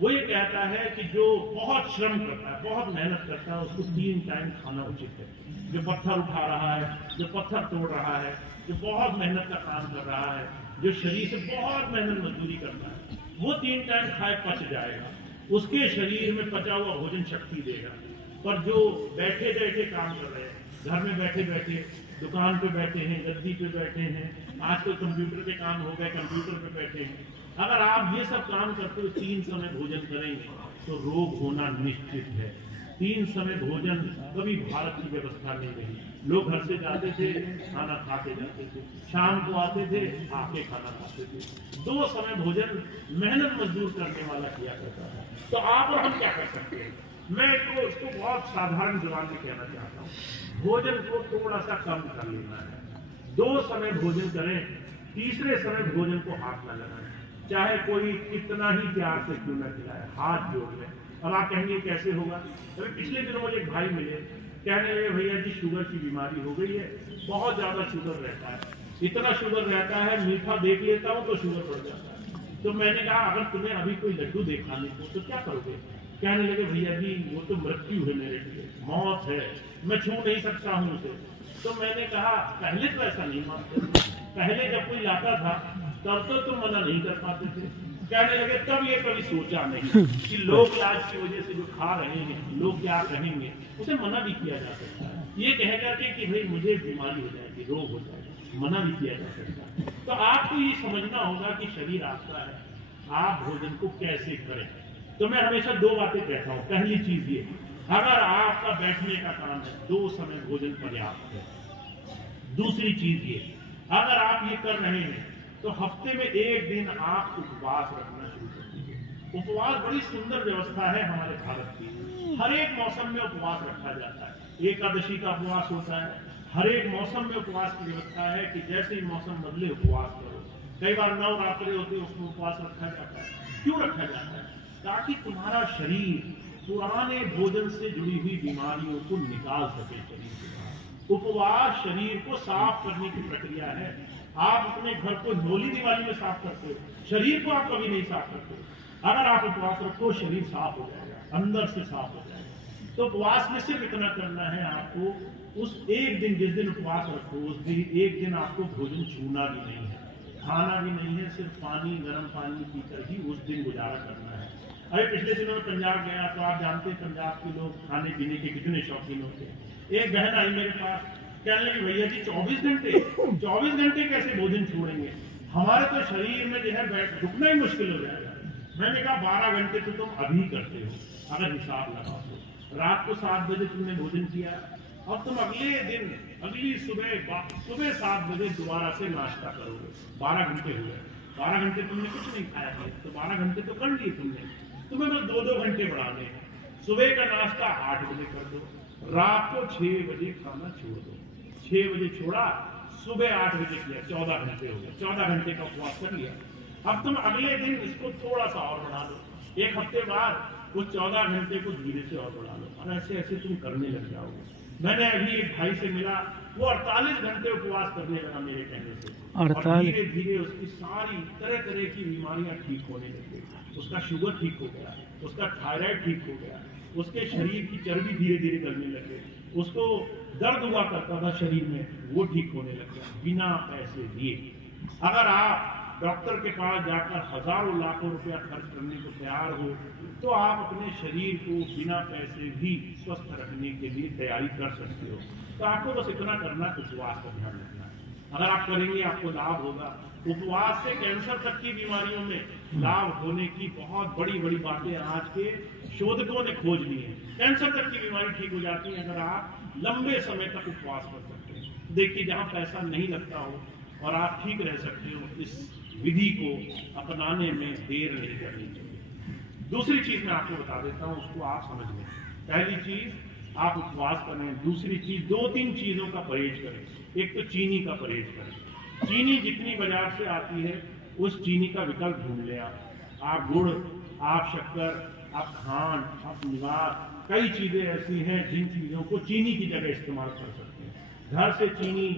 वो ये कहता है कि जो बहुत श्रम करता है, बहुत मेहनत करता है, उसको 3 टाइम खाना उचित है। जो पत्थर उठा रहा है, जो पत्थर तोड़ रहा है, जो बहुत मेहनत का काम कर रहा है, जो शरीर से बहुत मेहनत मजदूरी करता है, वो 3 टाइम खाए पच जाएगा, उसके शरीर में पचा हुआ भोजन शक्ति देगा। पर जो बैठे बैठे काम कर रहे हैं, घर में बैठे बैठे, दुकान पे बैठे हैं, गद्दी पे बैठे हैं, आजकल कंप्यूटर पे काम हो गए, कंप्यूटर पे बैठे हैं, अगर आप ये सब काम करते हुए 3 समय भोजन करेंगे तो रोग होना निश्चित है। 3 समय भोजन कभी भारत की व्यवस्था नहीं रही। लोग घर से जाते थे, खाना खाते जाते थे, शाम को आते थे, आके खाना खाते थे। 2 समय भोजन मेहनत मजदूर करने वाला किया करता है। तो आप और हम क्या कर सकते हैं? मैं तो इसको बहुत साधारण जुबान में कहना चाहता हूँ, भोजन को थोड़ा सा कम कर लेना है। 2 समय भोजन करें, तीसरे समय भोजन को हाथ न लगाएं, चाहे कोई कितना ही प्यार से क्यों न खिलाए, हाथ जोड़ लें। अब आप कहेंगे कैसे होगा? अभी पिछले दिनों मुझे एक भाई मिले, कहने लगे भैया जी शुगर की बीमारी हो गई है, बहुत ज्यादा शुगर रहता है, इतना शुगर रहता है, मीठा देख लेता हूँ तो शुगर बढ़ जाता है। तो मैंने कहा अगर तुम्हें अभी कोई लड्डू देखाने को तो क्या करोगे? कहने लगे भैया जी वो तो मृत्यु है मेरे लिए, मौत है, मैं छू नहीं सकता हूँ उसे। तो मैंने कहा पहले तो ऐसा नहीं मानते, पहले जब कोई लाता था तब तो तुम मना नहीं कर पाते थे। कहने लगे तब ये कभी सोचा नहीं कि लोग लाज की वजह से जो खा रहे हैं, लोग क्या कहेंगे, उसे मना भी किया जा सकता है। ये कह करके कि भाई मुझे बीमारी हो जाएगी, रोग हो जाएगा, मना भी किया जा सकता है। तो आपको ये समझना होगा कि शरीर आपका है, आप भोजन को कैसे करें। तो मैं हमेशा 2 बातें कहता हूँ। पहली चीज ये, अगर आपका बैठने का काम है, 2 समय भोजन पर्याप्त है। दूसरी चीज ये, अगर आप ये कर रहे हैं तो हफ्ते में 1 दिन आप उपवास रखना शुरू कर दीजिए। उपवास बड़ी सुंदर व्यवस्था है हमारे भारत की, हर एक मौसम में उपवास रखा जाता है। एकादशी का उपवास होता है, हर एक मौसम में उपवास की व्यवस्था है कि जैसे ही मौसम बदले उपवास करो। कई बार नवरात्रि होते हैं, उसमें उपवास रखा जाता है। क्यों रखा जाता है? ताकि तुम्हारा शरीर पुराने भोजन से जुड़ी हुई बीमारियों को निकाल सके शरीर से। उपवास शरीर को साफ करने की प्रक्रिया है। आप अपने घर को होली दिवाली में साफ करते हो, शरीर को आप कभी नहीं साफ करते। अगर आप उपवास रखो शरीर साफ हो जाएगा, अंदर से साफ हो जाएगा। तो उपवास में सिर्फ इतना करना है आपको, उस एक दिन जिस दिन उपवास रखो उस दिन एक दिन आपको भोजन छूना भी नहीं है, खाना भी नहीं है, सिर्फ पानी, गर्म पानी पीकर ही उस दिन गुजारा करना है। अरे पिछले दिनों में पंजाब गया तो आप जानते हैं पंजाब के लोग खाने पीने के कितने शौकीन होते हैं। एक बहन आई मेरे पास, कहने लगी भैया जी 24 घंटे कैसे भोजन छोड़ेंगे, हमारे तो शरीर में जो है रुकना ही मुश्किल हो जाएगा। मैंने कहा 12 घंटे तो तुम अभी करते हो, अगर हिसाब लगाओ तो रात को 7 बजे तुमने भोजन किया और तुम अगले दिन अगली सुबह 7 बजे दोबारा से नाश्ता करोगे, 12 घंटे हो गए। 12 घंटे तुमने कुछ नहीं खाया है तो 12 घंटे तो कर लिए तुमने, तुम्हें बस 2-2 घंटे बढ़ाने हैं। सुबह का नाश्ता 8 बजे कर दो, रात को 6 बजे खाना छोड़ दो। 6 बजे छोड़ा, सुबह 8 बजे किया, 14 घंटे हो गए, 14 घंटे का उपवास कर लिया। अब तुम अगले दिन इसको थोड़ा सा और बढ़ा लो, 1 हफ्ते बाद वो 14 घंटे को धीरे से और बढ़ा लो, और ऐसे ऐसे तुम करने लग जाओगे। मैंने अभी एक भाई से मिला, वो 48 घंटे उपवास करने लगा मेरे कहने से, और धीरे धीरे उसकी सारी तरह तरह की बीमारियां ठीक होने लगी। उसका शुगर ठीक हो गया, उसका थायराइड ठीक हो गया, उसके शरीर की चर्बी धीरे धीरे करने लगे, उसको दर्द हुआ करता था शरीर में, वो ठीक होने लग गया बिना पैसे दिए। अगर आप डॉक्टर के पास जाकर हजारों लाखों रुपया खर्च करने को तैयार हो तो आप अपने शरीर को बिना पैसे भी स्वस्थ रखने के लिए तैयारी कर सकते हो। तो आपको बस इतना करना, उपवास का ध्यान रखना है। अगर आप करेंगे आपको लाभ होगा। उपवास से कैंसर तक की बीमारियों में लाभ होने की बहुत बड़ी बड़ी बातें आज के शोधकों ने खोज ली है। कैंसर तक की बीमारी ठीक हो जाती है अगर आप लंबे समय तक उपवास कर सकते हैं। देखिए जहां पैसा नहीं लगता हो और आप ठीक रह सकते हो, इस विधि को अपनाने में देर नहीं करनी चाहिए। दूसरी चीज मैं आपको बता देता हूं, उसको आप समझ लें। पहली चीज आप उपवास करें, दूसरी चीज 2-3 चीजों का परहेज करें। एक तो चीनी का परहेज करें। चीनी जितनी बाजार से आती है उस चीनी का विकल्प ढूंढ लें। आप गुड़, आप शक्कर, आप खांड, आप निवात, कई चीजें ऐसी हैं जिन चीजों को चीनी की जगह इस्तेमाल कर सकते हैं। घर से चीनी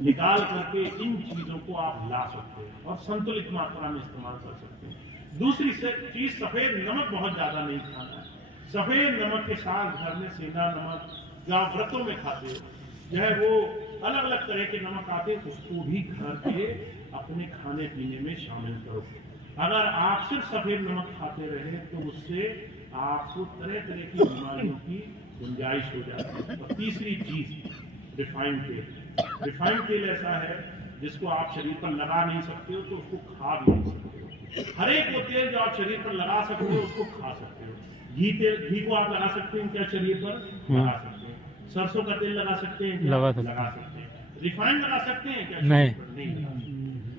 निकाल करके इन चीजों को आप ला सकते हैं और संतुलित मात्रा में इस्तेमाल कर सकते हैं। दूसरी चीज, सफेद नमक बहुत ज्यादा नहीं खाना है। सफेद नमक के साथ घर में सेंधा नमक जो आप व्रतों में खाते हो, चाहे वो अलग अलग तरह के नमक आते हैं, उसको भी घर के अपने खाने पीने में शामिल करो। अगर आप सिर्फ सफेद नमक खाते रहे तो उससे आपको तरह तरह की बीमारियों की गुंजाइश हो जाती है। और तीसरी चीज, रिफाइंड तेल। रिफाइंड तेल ऐसा है जिसको आप शरीर पर लगा नहीं सकते हो तो उसको खा भी नहीं सकते हो। हर एक वो तेल जो आप शरीर पर लगा सकते हो उसको खा सकते हो। घी को आप लगा सकते हैं क्या शरीर पर? लगा सकते हैं। सरसों का तेल लगा सकते हैं क्या? लगा सकते हैं। रिफाइंड लगा सकते हैं क्या? नहीं।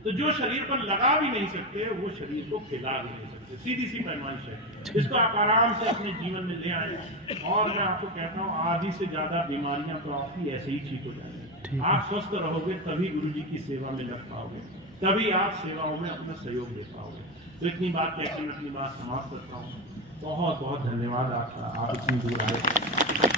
तो जो शरीर पर लगा भी नहीं सकते वो शरीर को खिला भी नहीं सकते। सीधी सी पैमाइश है, इसको आप आराम से अपने जीवन में ले आए और मैं आपको कहता हूँ आधी से ज्यादा बीमारियां तो आपकी ऐसे ही ठीक हो जाएंगी। आप स्वस्थ रहोगे तभी गुरु जी की सेवा में लग पाओगे, तभी आप सेवाओं में अपना सहयोग दे पाओगे। तो इतनी बात कहकर मैं अपनी बात समाप्त करता हूँ। बहुत बहुत धन्यवाद आपका, आप इतनी दूर आए।